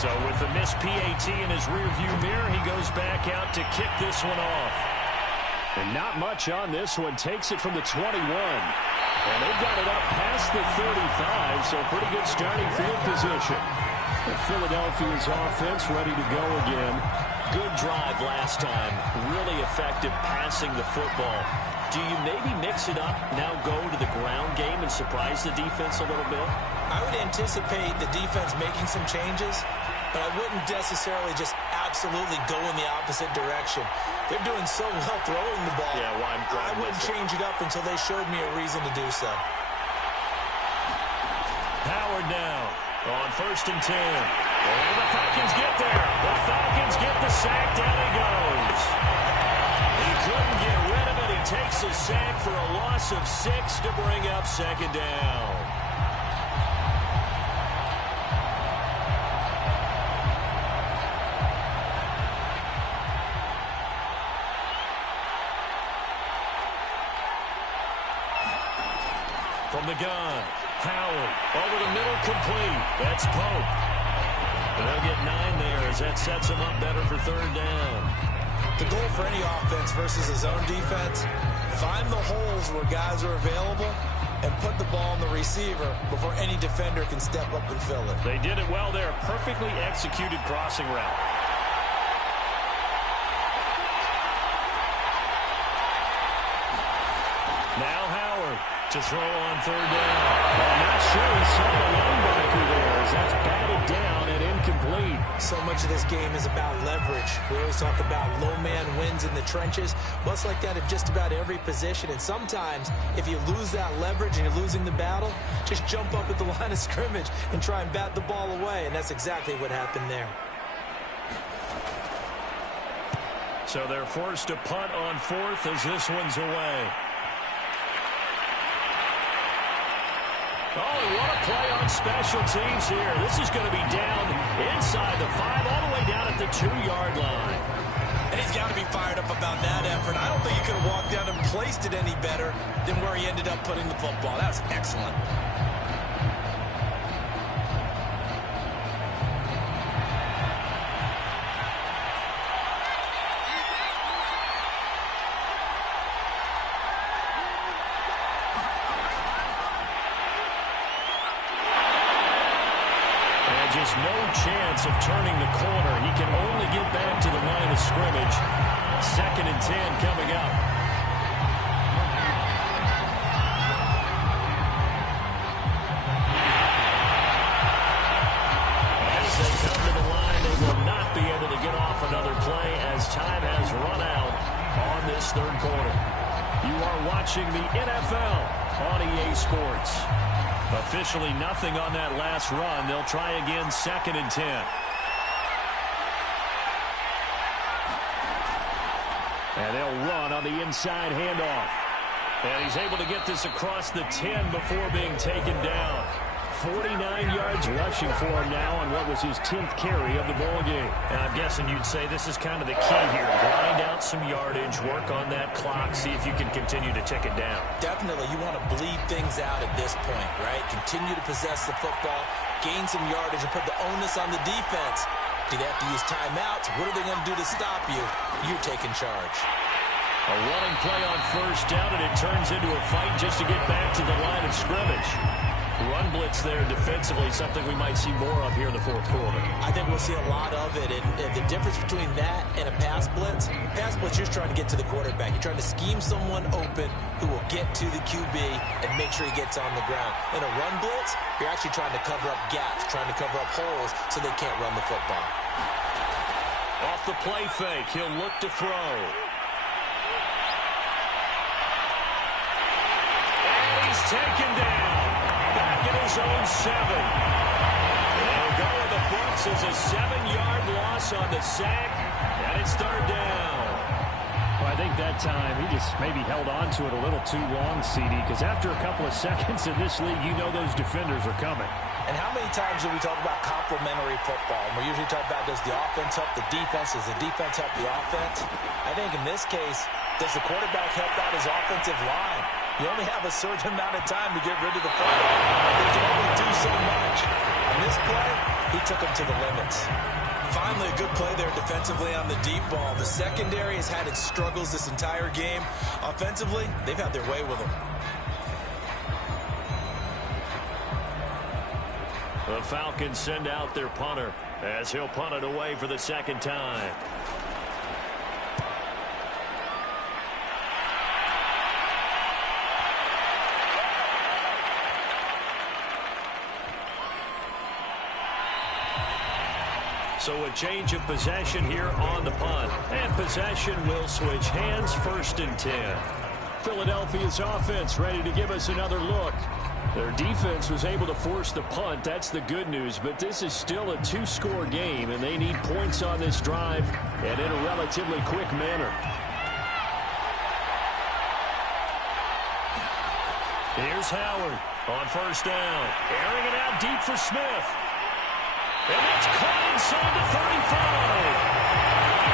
So with the missed PAT in his rearview mirror, he goes back out to kick this one off. And not much on this one. Takes it from the 21. And they've got it up past the 35, so pretty good starting field position. And Philadelphia's offense ready to go again. Good drive last time. Really effective passing the football. Do you maybe mix it up, now go to the ground game and surprise the defense a little bit? I would anticipate the defense making some changes, but I wouldn't necessarily just absolutely go in the opposite direction. They're doing so well throwing the ball. Yeah, I wouldn't change it up until they showed me a reason to do so. Howard now on 1st and 10. And the Falcons get there. The Falcons get the sack. Down he goes. He couldn't get rid of it. He takes a sack for a loss of 6 to bring up 2nd down. From the gun, Howard over the middle, complete. That's Pope. They'll get 9 there as that sets them up better for 3rd down. The goal for any offense versus his own defense, find the holes where guys are available and put the ball on the receiver before any defender can step up and fill it. They did it well there. Perfectly executed crossing route. Now Howard to throw on 3rd down. I'm not sure he saw the linebacker there as that's batted down and incomplete. So much of this game is about leverage. We always talk about low man wins in the trenches. Well, it's like that at just about every position. And sometimes, if you lose that leverage and you're losing the battle, just jump up at the line of scrimmage and try and bat the ball away. And that's exactly what happened there. So they're forced to punt on 4th as this one's away. Oh, what a play on special teams here. This is going to be down inside the 5, all the way down at the 2-yard line. And he's got to be fired up about that effort. I don't think he could have walked down and placed it any better than where he ended up putting the football. That was excellent. Just no chance of turning the corner. He can only get back to the line of scrimmage. 2nd and 10 coming up. As they come to the line, they will not be able to get off another play as time has run out on this 3rd quarter. You are watching the NFL on EA Sports. Officially nothing on that last run. They'll try again 2nd and 10. And they'll run on the inside handoff. And he's able to get this across the 10 before being taken down. 49 yards rushing for him now on what was his 10th carry of the ball game. And I'm guessing you'd say this is kind of the key here. Grind out some yardage, work on that clock, see if you can continue to tick it down. Definitely, you want to bleed things out at this point, right? Continue to possess the football, gain some yardage, and put the onus on the defense. Do they have to use timeouts? What are they going to do to stop you? You're taking charge. A running play on first down, and it turns into a fight just to get back to the line of scrimmage. Run blitz there defensively, something we might see more of here in the fourth quarter. I think we'll see a lot of it, and the difference between that and a pass blitz, you're just trying to get to the quarterback. You're trying to scheme someone open who will get to the QB and make sure he gets on the ground. In a run blitz, you're actually trying to cover up gaps, trying to cover up holes so they can't run the football. Off the play fake, he'll look to throw. And he's taken down. Back in his own 7. They'll go with the Bucs as a 7-yard loss on the sack, and it's third down. Well, I think that time he just maybe held on to it a little too long, CD, because after a couple of seconds in this league, you know those defenders are coming. And how many times do we talk about complementary football? And we usually talk about, does the offense help the defense? Does the defense help the offense? I think in this case, does the quarterback help out his offensive line? You only have a certain amount of time to get rid of the football. They can only do so much. On this play, he took him to the limits. Finally, a good play there defensively on the deep ball. The secondary has had its struggles this entire game. Offensively, they've had their way with them. The Falcons send out their punter as he'll punt it away for the second time. So a change of possession here on the punt. And possession will switch hands, 1st and 10. Philadelphia's offense ready to give us another look. Their defense was able to force the punt. That's the good news. But this is still a 2-score game, and they need points on this drive and in a relatively quick manner. Here's Howard on 1st down. Airing it out deep for Smith. And it's caught inside the 35.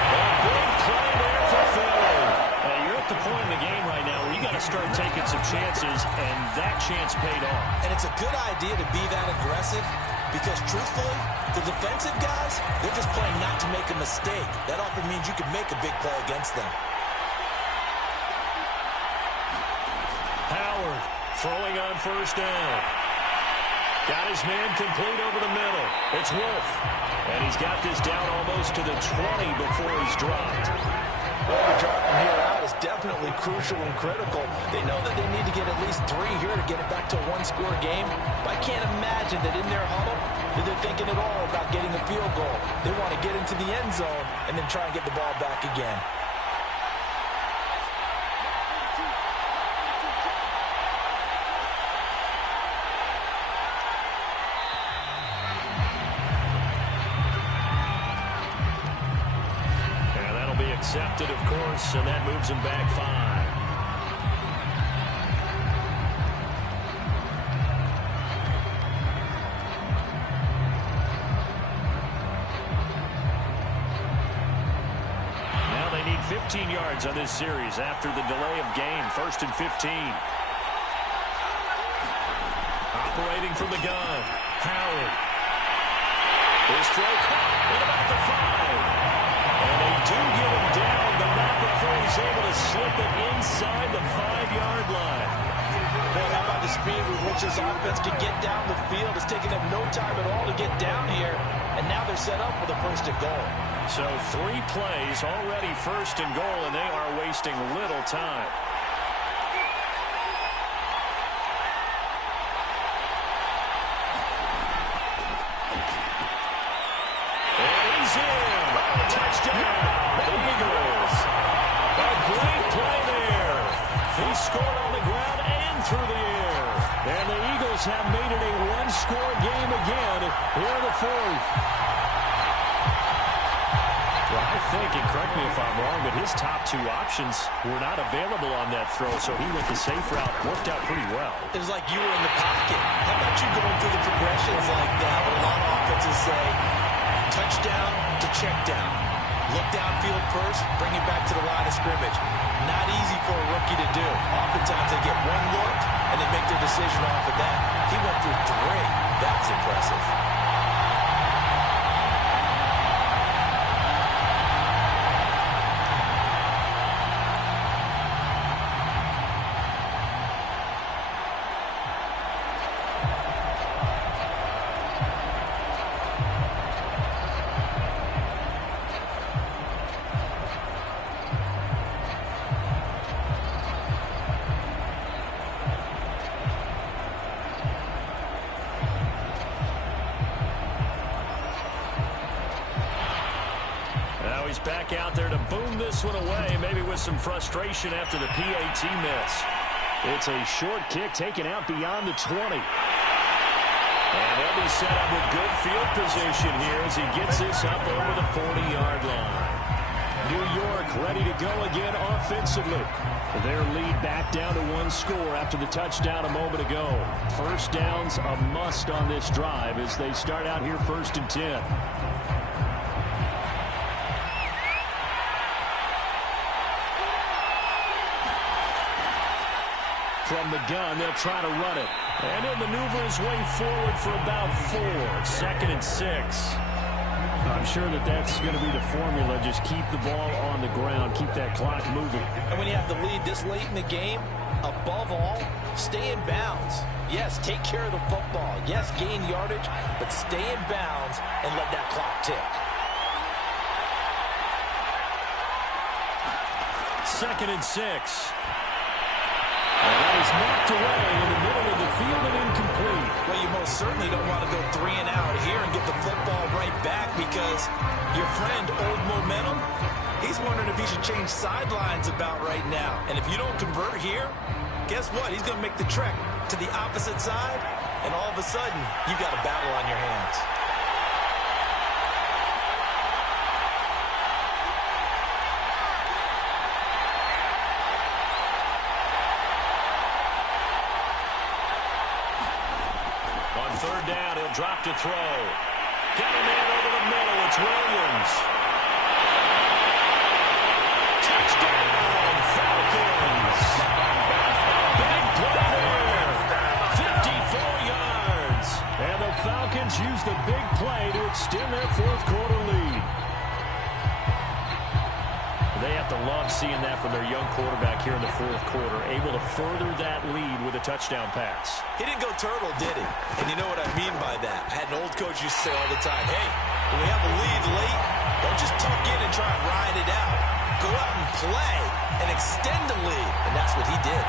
A big play there for Philly. You're at the point in the game right now where you got to start taking some chances, and that chance paid off. And it's a good idea to be that aggressive because, truthfully, the defensive guys, they're just playing not to make a mistake. That often means you can make a big play against them. Howard throwing on 1st down. Got his man complete over the middle. It's Wolf. And he's got this down almost to the 20 before he's dropped. Well, the drop from here out is definitely crucial and critical. They know that they need to get at least 3 here to get it back to a 1-score game. But I can't imagine that in their huddle that they're thinking at all about getting a field goal. They want to get into the end zone and then try and get the ball back again. Accepted, of course, and that moves him back 5. Now they need 15 yards on this series after the delay of game. 1st and 15. Operating from the gun. Howard. His throw caught at about the 5. And they do get him down, but not before he's able to slip it inside the 5-yard line. Well, how about the speed with which this offense can get down the field? It's taking them no time at all to get down here, and now they're set up for the 1st and goal. So 3 plays already 1st and goal, and they are wasting little time. Touchdown, the Eagles. A great play there. He scored on the ground and through the air. And the Eagles have made it a 1-score game again here in the 4th. Well, I think, and correct me if I'm wrong, but his top 2 options were not available on that throw, so he went the safe route. Worked out pretty well. It was like you were in the pocket. How about you going through the progressions like that when a lot of offenses say touchdown to check down? Look downfield first, bring it back to the line of scrimmage. Not easy for a rookie to do. Oftentimes they get one look and they make their decision off of that. He went through 3. That's impressive. he's back out there to boom this one away, maybe with some frustration after the PAT miss. It's a short kick taken out beyond the 20. And they'll be set up with good field position here as he gets this up over the 40-yard line. New York ready to go again offensively. Their lead back down to one score after the touchdown a moment ago. First down's a must on this drive as they start out here 1st and 10. From the gun, they'll try to run it. And he'll maneuver his way forward for about 4. 2nd and 6. I'm sure that's going to be the formula. Just keep the ball on the ground. Keep that clock moving. And when you have the lead this late in the game, above all, stay in bounds. Yes, take care of the football. Yes, gain yardage, but stay in bounds and let that clock tick. 2nd and 6. And that is knocked away in the middle of the field and incomplete. Well, you most certainly don't want to go 3 and out here and get the football right back because your friend, Old Momentum, he's wondering if he should change sidelines about right now. And if you don't convert here, guess what? He's going to make the trek to the opposite side, and all of a sudden, you got a battle on your hands. Third down, he'll drop to throw. Got a man over the middle. It's Williams. Touchdown, Falcons. Big play there. 54 yards. And the Falcons use the big play to extend their fourth quarter lead. They have to love seeing that from their young quarterback here in the fourth quarter, able to further that lead with a touchdown pass. He didn't go turtle, did he? And you know what I mean by that. I had an old coach used to say all the time, hey, when we have a lead late, don't just tuck in and try and ride it out. Go out and play and extend the lead. And that's what he did.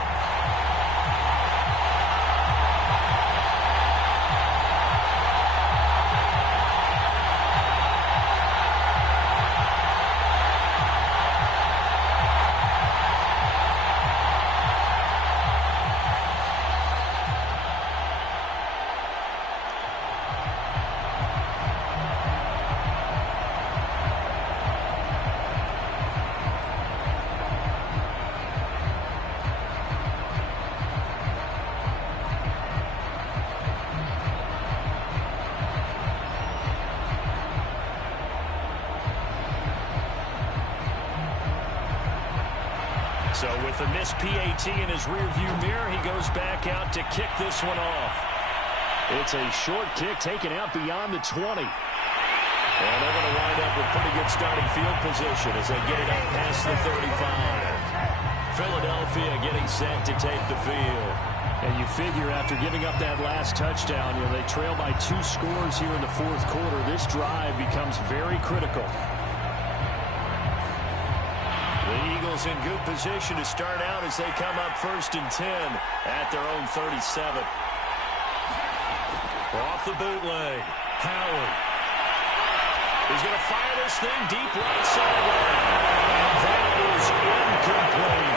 So with the missed PAT in his rearview mirror, he goes back out to kick this one off. It's a short kick taken out beyond the 20. And they're going to wind up with pretty good starting field position as they get it up past the 35. Philadelphia getting set to take the field. And you figure after giving up that last touchdown, they trail by 2 scores here in the fourth quarter. This drive becomes very critical. The Eagles in good position to start out as they come up 1st and 10 at their own 37. Off the bootleg, Howard. He's going to fire this thing deep right sideline. And that is incomplete.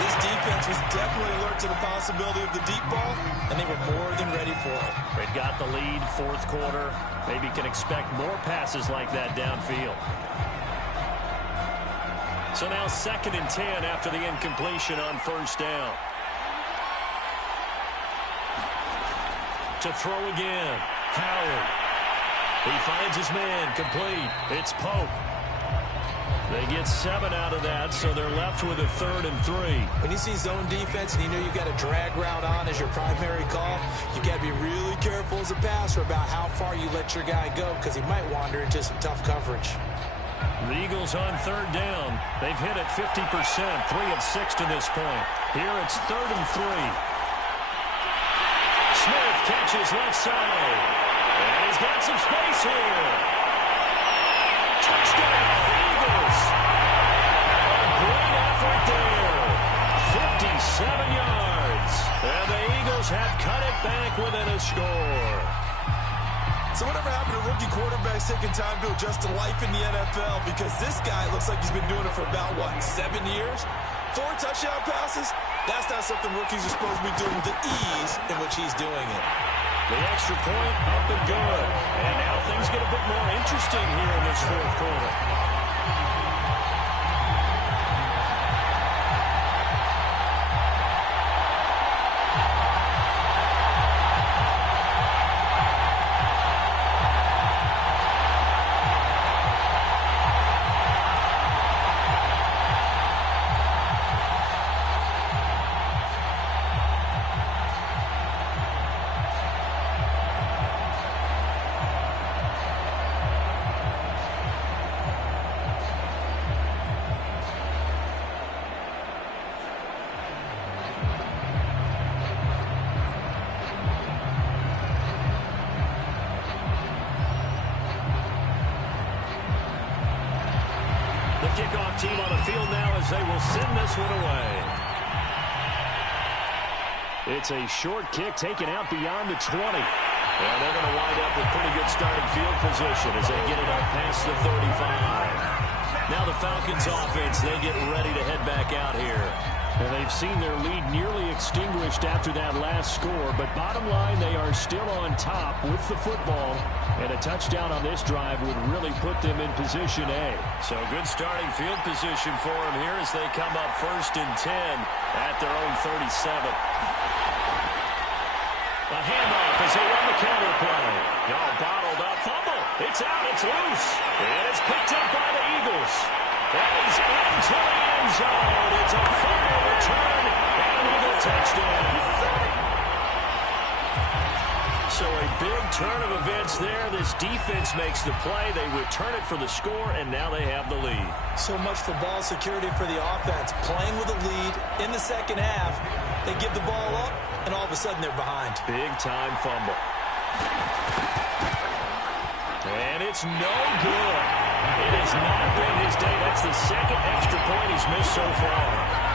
This defense was definitely alert to the possibility of the deep ball, and they were more than ready for it. They've got the lead, fourth quarter. Maybe can expect more passes like that downfield. So now 2nd and 10 after the incompletion on 1st down. To throw again, Howard. He finds his man, complete. It's Pope. They get 7 out of that, so they're left with a 3rd and 3. When you see zone defense and you know you've got a drag route on as your primary call, you got to be really careful as a passer about how far you let your guy go because he might wander into some tough coverage. The Eagles on 3rd down. They've hit it 50%, 3 of 6 to this point. Here it's 3rd and 3. Smith catches left side. And he's got some space here. Touchdown, Eagles. A great effort there. 57 yards. And the Eagles have cut it back within a score. So whatever happened to rookie quarterbacks taking time to adjust to life in the NFL? Because this guy looks like he's been doing it for about, 7 years? 4 touchdown passes? That's not something rookies are supposed to be doing with the ease in which he's doing it. The extra point up and good. And now things get a bit more interesting here in this fourth quarter. Kickoff team on the field now as they will send this one away. It's a short kick taken out beyond the 20. And they're going to wind up with pretty good starting field position as they get it up past the 35. Now the Falcons offense, they get ready to head back out here. And they've seen their lead nearly extinguished after that last score, but bottom line, they are still on top with the football, and a touchdown on this drive would really put them in position A. So good starting field position for them here as they come up 1st and 10 at their own 37. A handoff as they run the counter play. All bottled up, fumble. It's out, it's loose. And it's picked up by the Eagles. And he's into the end zone. It's a fumble return and an Eagle touchdown. So a big turn of events there. This defense makes the play. They return it for the score, and now they have the lead. So much for ball security for the offense. Playing with a lead in the second half. They give the ball up, and all of a sudden they're behind. Big-time fumble. And it's no good. It has not been his day. That's the second extra point he's missed so far.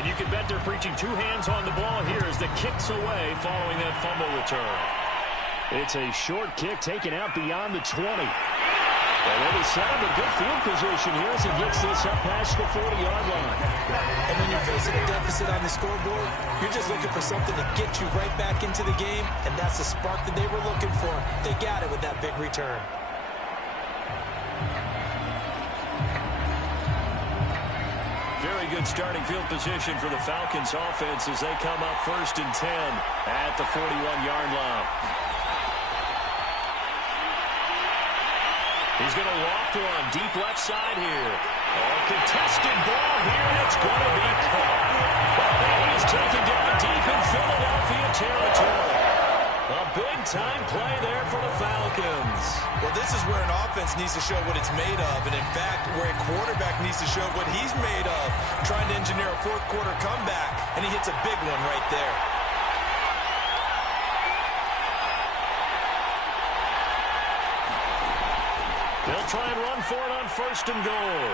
And you can bet they're preaching 2 hands on the ball here as the kick's away following that fumble return. It's a short kick taken out beyond the 20. And then he's set up a good field position here as he gets this up past the 40-yard line. And when you're facing a deficit on the scoreboard, you're just looking for something to get you right back into the game, and that's the spark that they were looking for. They got it with that big return. Very good starting field position for the Falcons offense as they come up 1st and 10 at the 41-yard line. He's going to loft one deep left side here. Contested ball here, and it's going to be caught. And he's taken down deep in Philadelphia territory. A big-time play there for the Falcons. Well, this is where an offense needs to show what it's made of, and in fact, where a quarterback needs to show what he's made of, trying to engineer a fourth-quarter comeback, and he hits a big one right there. They'll try and run for it on 1st and goal.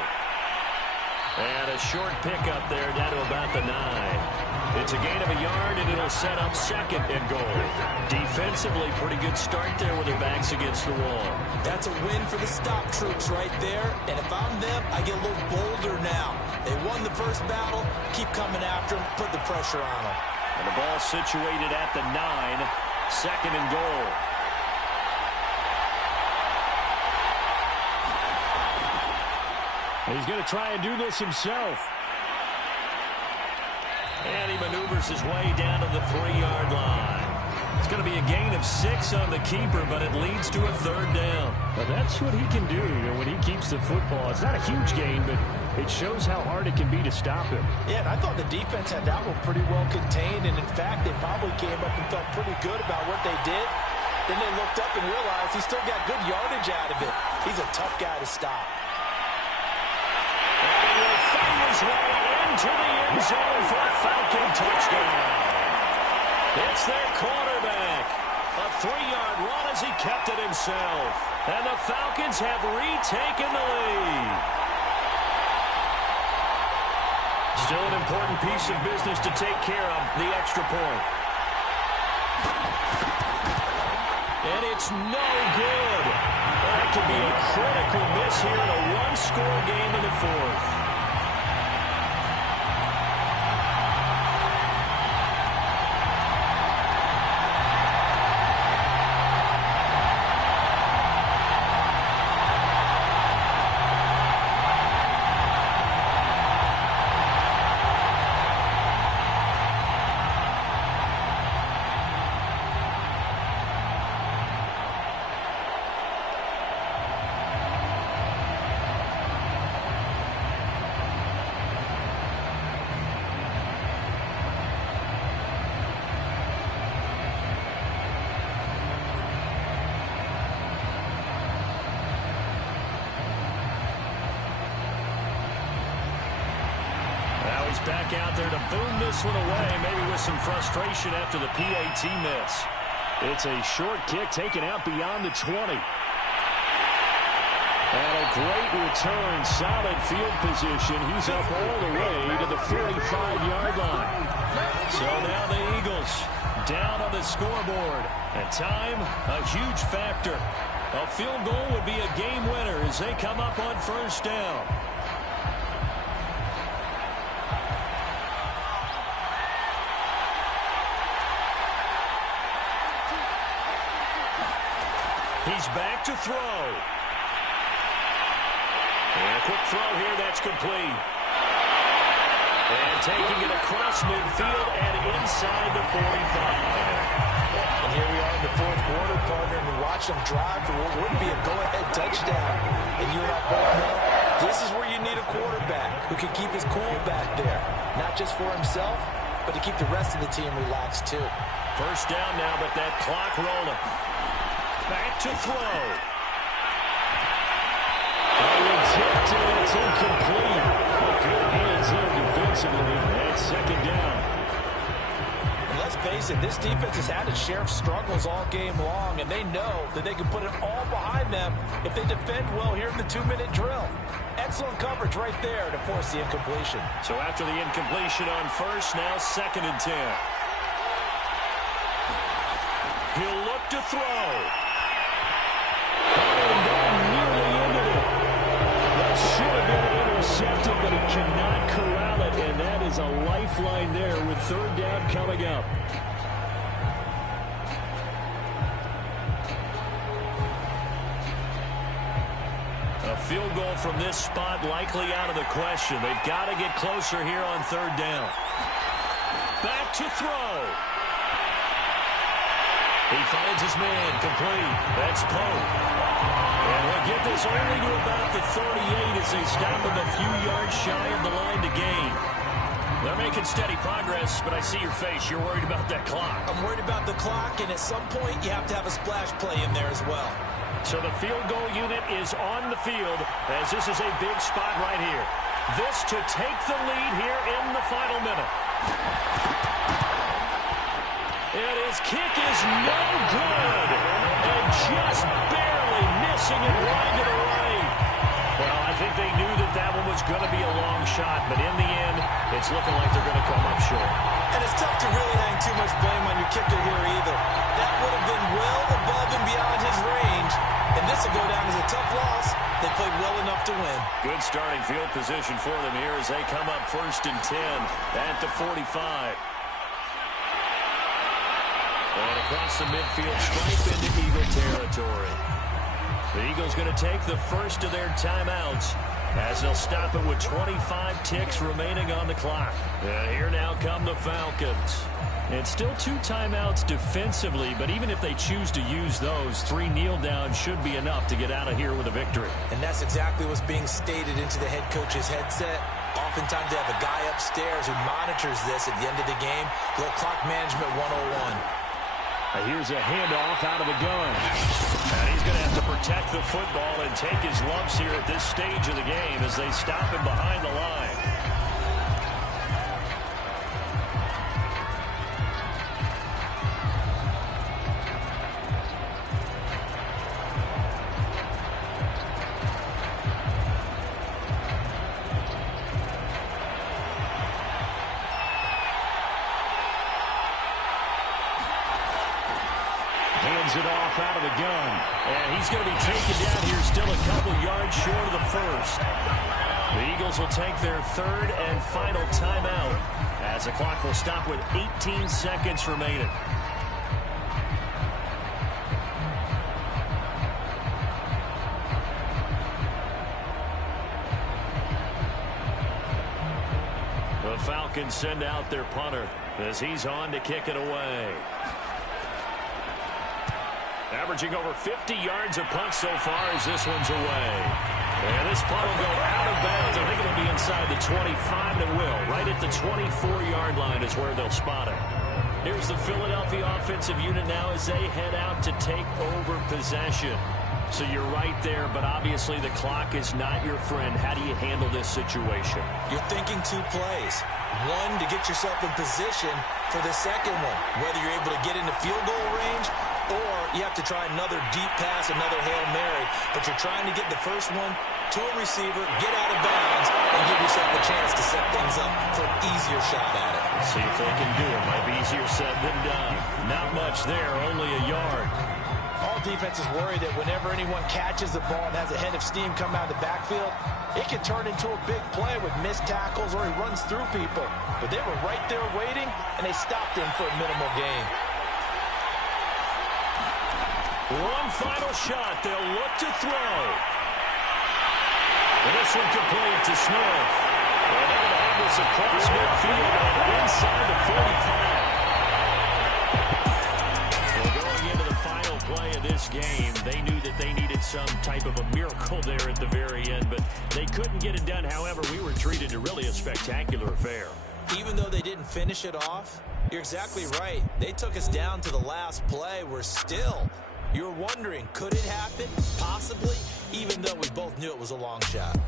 And a short pickup there down to about the 9. It's a gain of a yard, and it'll set up 2nd and goal. Defensively, pretty good start there with their backs against the wall. That's a win for the stop troops right there. And if I'm them, I get a little bolder now. They won the first battle. Keep coming after them. Put the pressure on them. And the ball situated at the 9. 2nd and goal. He's going to try and do this himself. And he maneuvers his way down to the 3-yard line. It's going to be a gain of 6 on the keeper, but it leads to a 3rd down. Well, that's what he can do, when he keeps the football. It's not a huge gain, but it shows how hard it can be to stop him. Yeah, and I thought the defense had that one pretty well contained, and in fact, they probably came up and felt pretty good about what they did. Then they looked up and realized he still got good yardage out of it. He's a tough guy to stop. And he will find his way into the end zone for a Falcon touchdown. It's their quarterback. A 3-yard run as he kept it himself. And the Falcons have retaken the lead. Still an important piece of business to take care of, the extra point. And it's no good. That could be a critical miss here in a one-score game in the 4th. Back out there to boom this one away, maybe with some frustration after the PAT miss. It's a short kick taken out beyond the 20. And a great return, solid field position. He's up all the way to the 45-yard line. So now the Eagles down on the scoreboard. And time, a huge factor. A field goal would be a game winner as they come up on 1st down. He's back to throw. And a quick throw here, that's complete. And taking it across midfield and inside the 45. And here we are in the 4th quarter, partner, and we watch them drive for what would be a go-ahead touchdown. And you and I both know this is where you need a quarterback who can keep his cool back there. Not just for himself, but to keep the rest of the team relaxed too. 1st down now, but that clock rolling. Back to throw. Tipped and it's incomplete. Good hands there defensively. And 2nd down. And let's face it, this defense has had its share of struggles all game long, and they know that they can put it all behind them if they defend well here in the 2-minute drill. Excellent coverage right there to force the incompletion. So after the incompletion on 1st, now 2nd and 10. He'll look to throw. Should have been intercepted, but he cannot corral it, and that is a lifeline there with 3rd down coming up. A field goal from this spot likely out of the question. They've got to get closer here on 3rd down. Back to throw. He finds his man, complete. That's Pope. And he'll get this only to about the 38 as they stop him a few yards shy of the line to gain. They're making steady progress, but I see your face. You're worried about that clock. I'm worried about the clock, and at some point you have to have a splash play in there as well. So the field goal unit is on the field as this is a big spot right here. This to take the lead here in the final minute. And his kick is no good. And just barely missing it wide to the right. Well, I think they knew that that one was going to be a long shot, but in the end, it's looking like they're going to come up short. And it's tough to really hang too much blame on your kicker here either. That would have been well above and beyond his range, and this will go down as a tough loss. They played well enough to win. Good starting field position for them here as they come up 1st and 10 at the 45. And across the midfield stripe into Eagle territory. The Eagles going to take the first of their timeouts as they'll stop it with 25 ticks remaining on the clock. And here now come the Falcons. And still 2 timeouts defensively, but even if they choose to use those, 3 kneel downs should be enough to get out of here with a victory. And that's exactly what's being stated into the head coach's headset. Oftentimes they have a guy upstairs who monitors this at the end of the game. A little clock management 101. Here's a handoff out of the gun. And he's going to have to protect the football and take his lumps here at this stage of the game as they stop him behind the line. Hands it off out of the gun. And he's going to be taken down here, still a couple yards short of the first. The Eagles will take their 3rd and final timeout as the clock will stop with 18 seconds remaining. The Falcons send out their punter as he's on to kick it away. Averaging over 50 yards a punt so far as this one's away. And this punt will go out of bounds. I think it'll be inside the 25, and it will. Right at the 24-yard line is where they'll spot it. Here's the Philadelphia offensive unit now as they head out to take over possession. So you're right there, but obviously the clock is not your friend. How do you handle this situation? You're thinking 2 plays. One, to get yourself in position for the second one, whether you're able to get into field goal range or you have to try another deep pass, another Hail Mary, but you're trying to get the first one to a receiver, get out of bounds, and give yourself a chance to set things up for an easier shot at it. See if they can do it. Might be easier said than done. Not much there, only a yard. All defenses worry that whenever anyone catches the ball and has a head of steam come out of the backfield, it can turn into a big play with missed tackles or he runs through people. But they were right there waiting, and they stopped him for a minimal gain. One final shot. They'll look to throw. And this one complete to Smith. And they're going to have this across midfield and inside the 45. Well, going into the final play of this game, they knew that they needed some type of a miracle there at the very end, but they couldn't get it done. However, we were treated to really a spectacular affair. Even though they didn't finish it off, you're exactly right. They took us down to the last play. We're still... You're wondering, could it happen? Possibly, even though we both knew it was a long shot.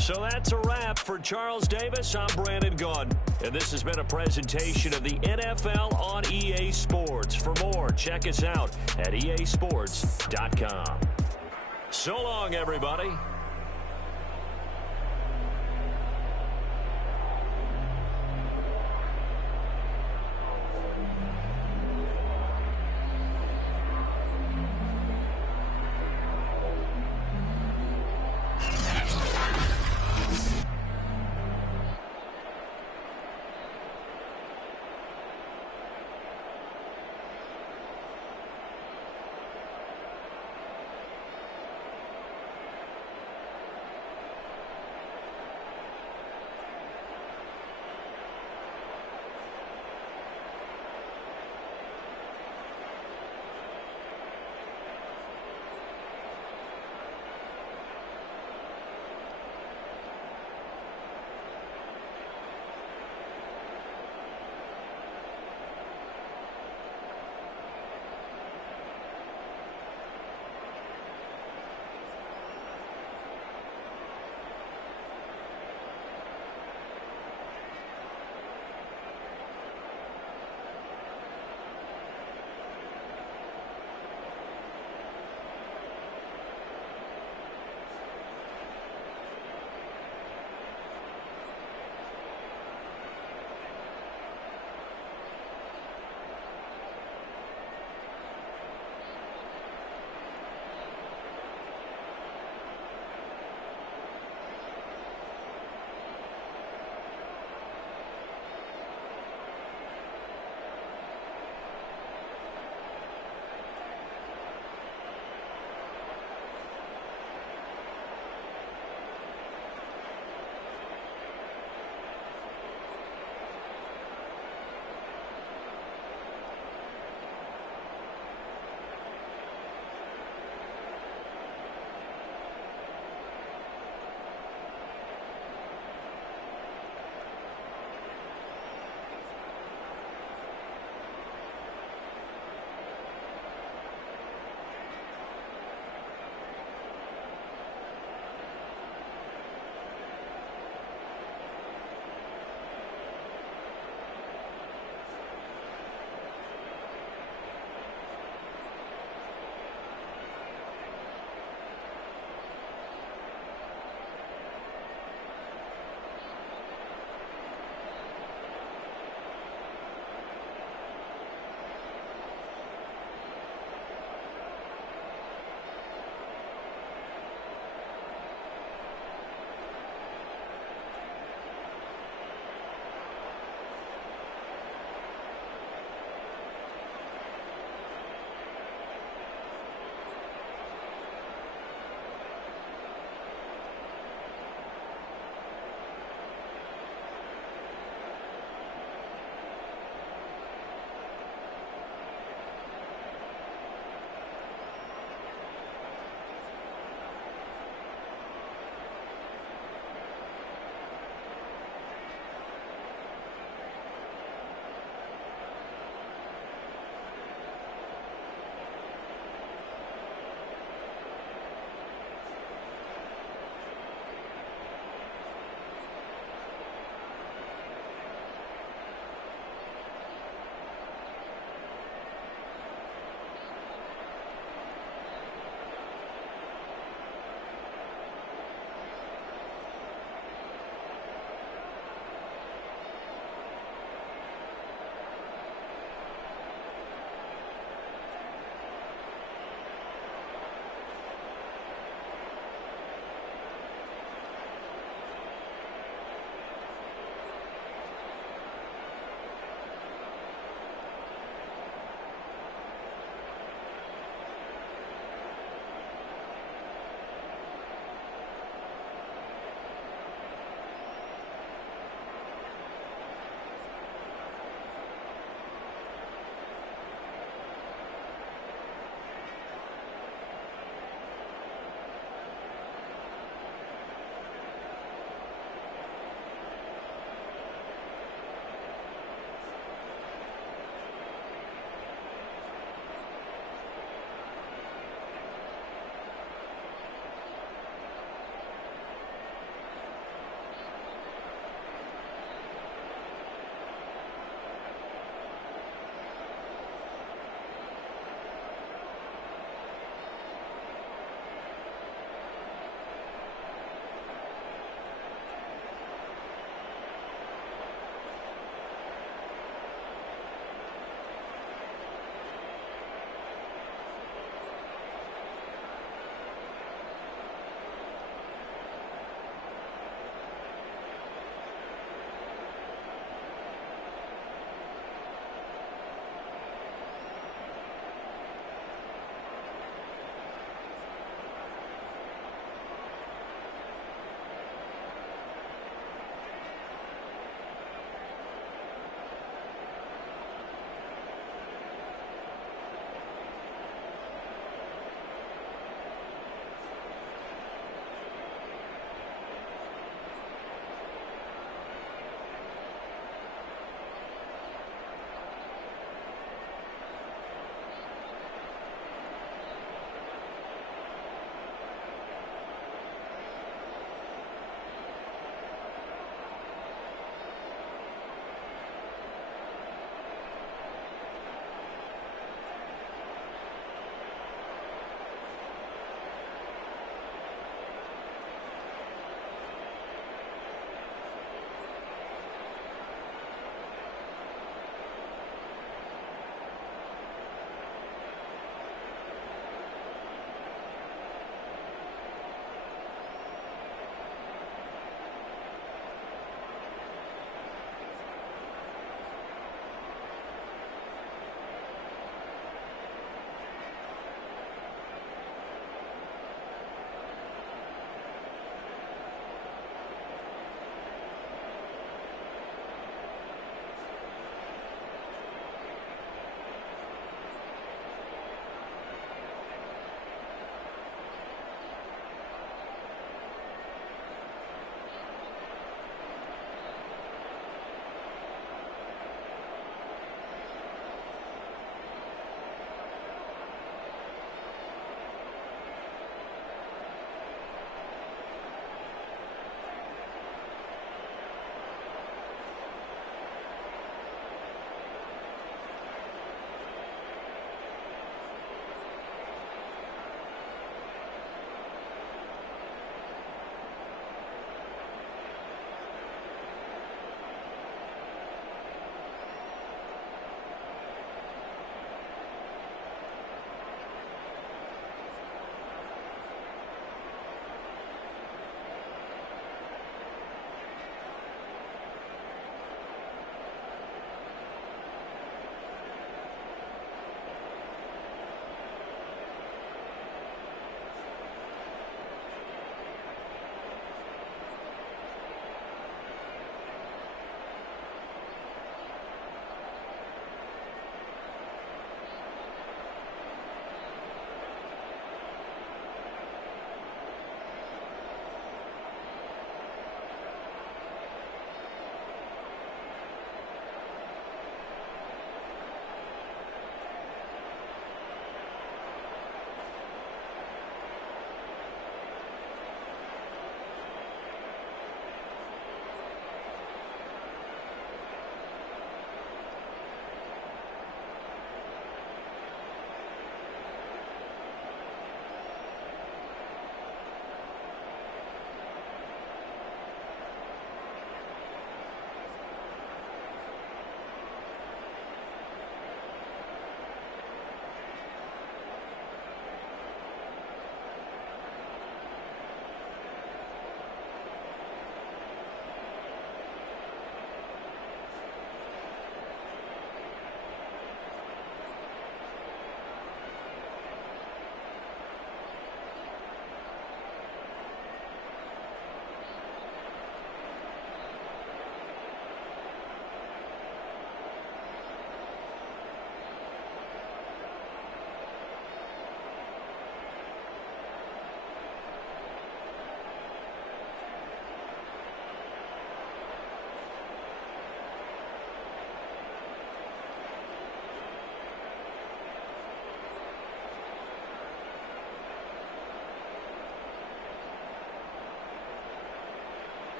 So that's a wrap for Charles Davis. I'm Brandon Gunn, and this has been a presentation of the NFL on EA Sports. For more, check us out at easports.com. So long, everybody.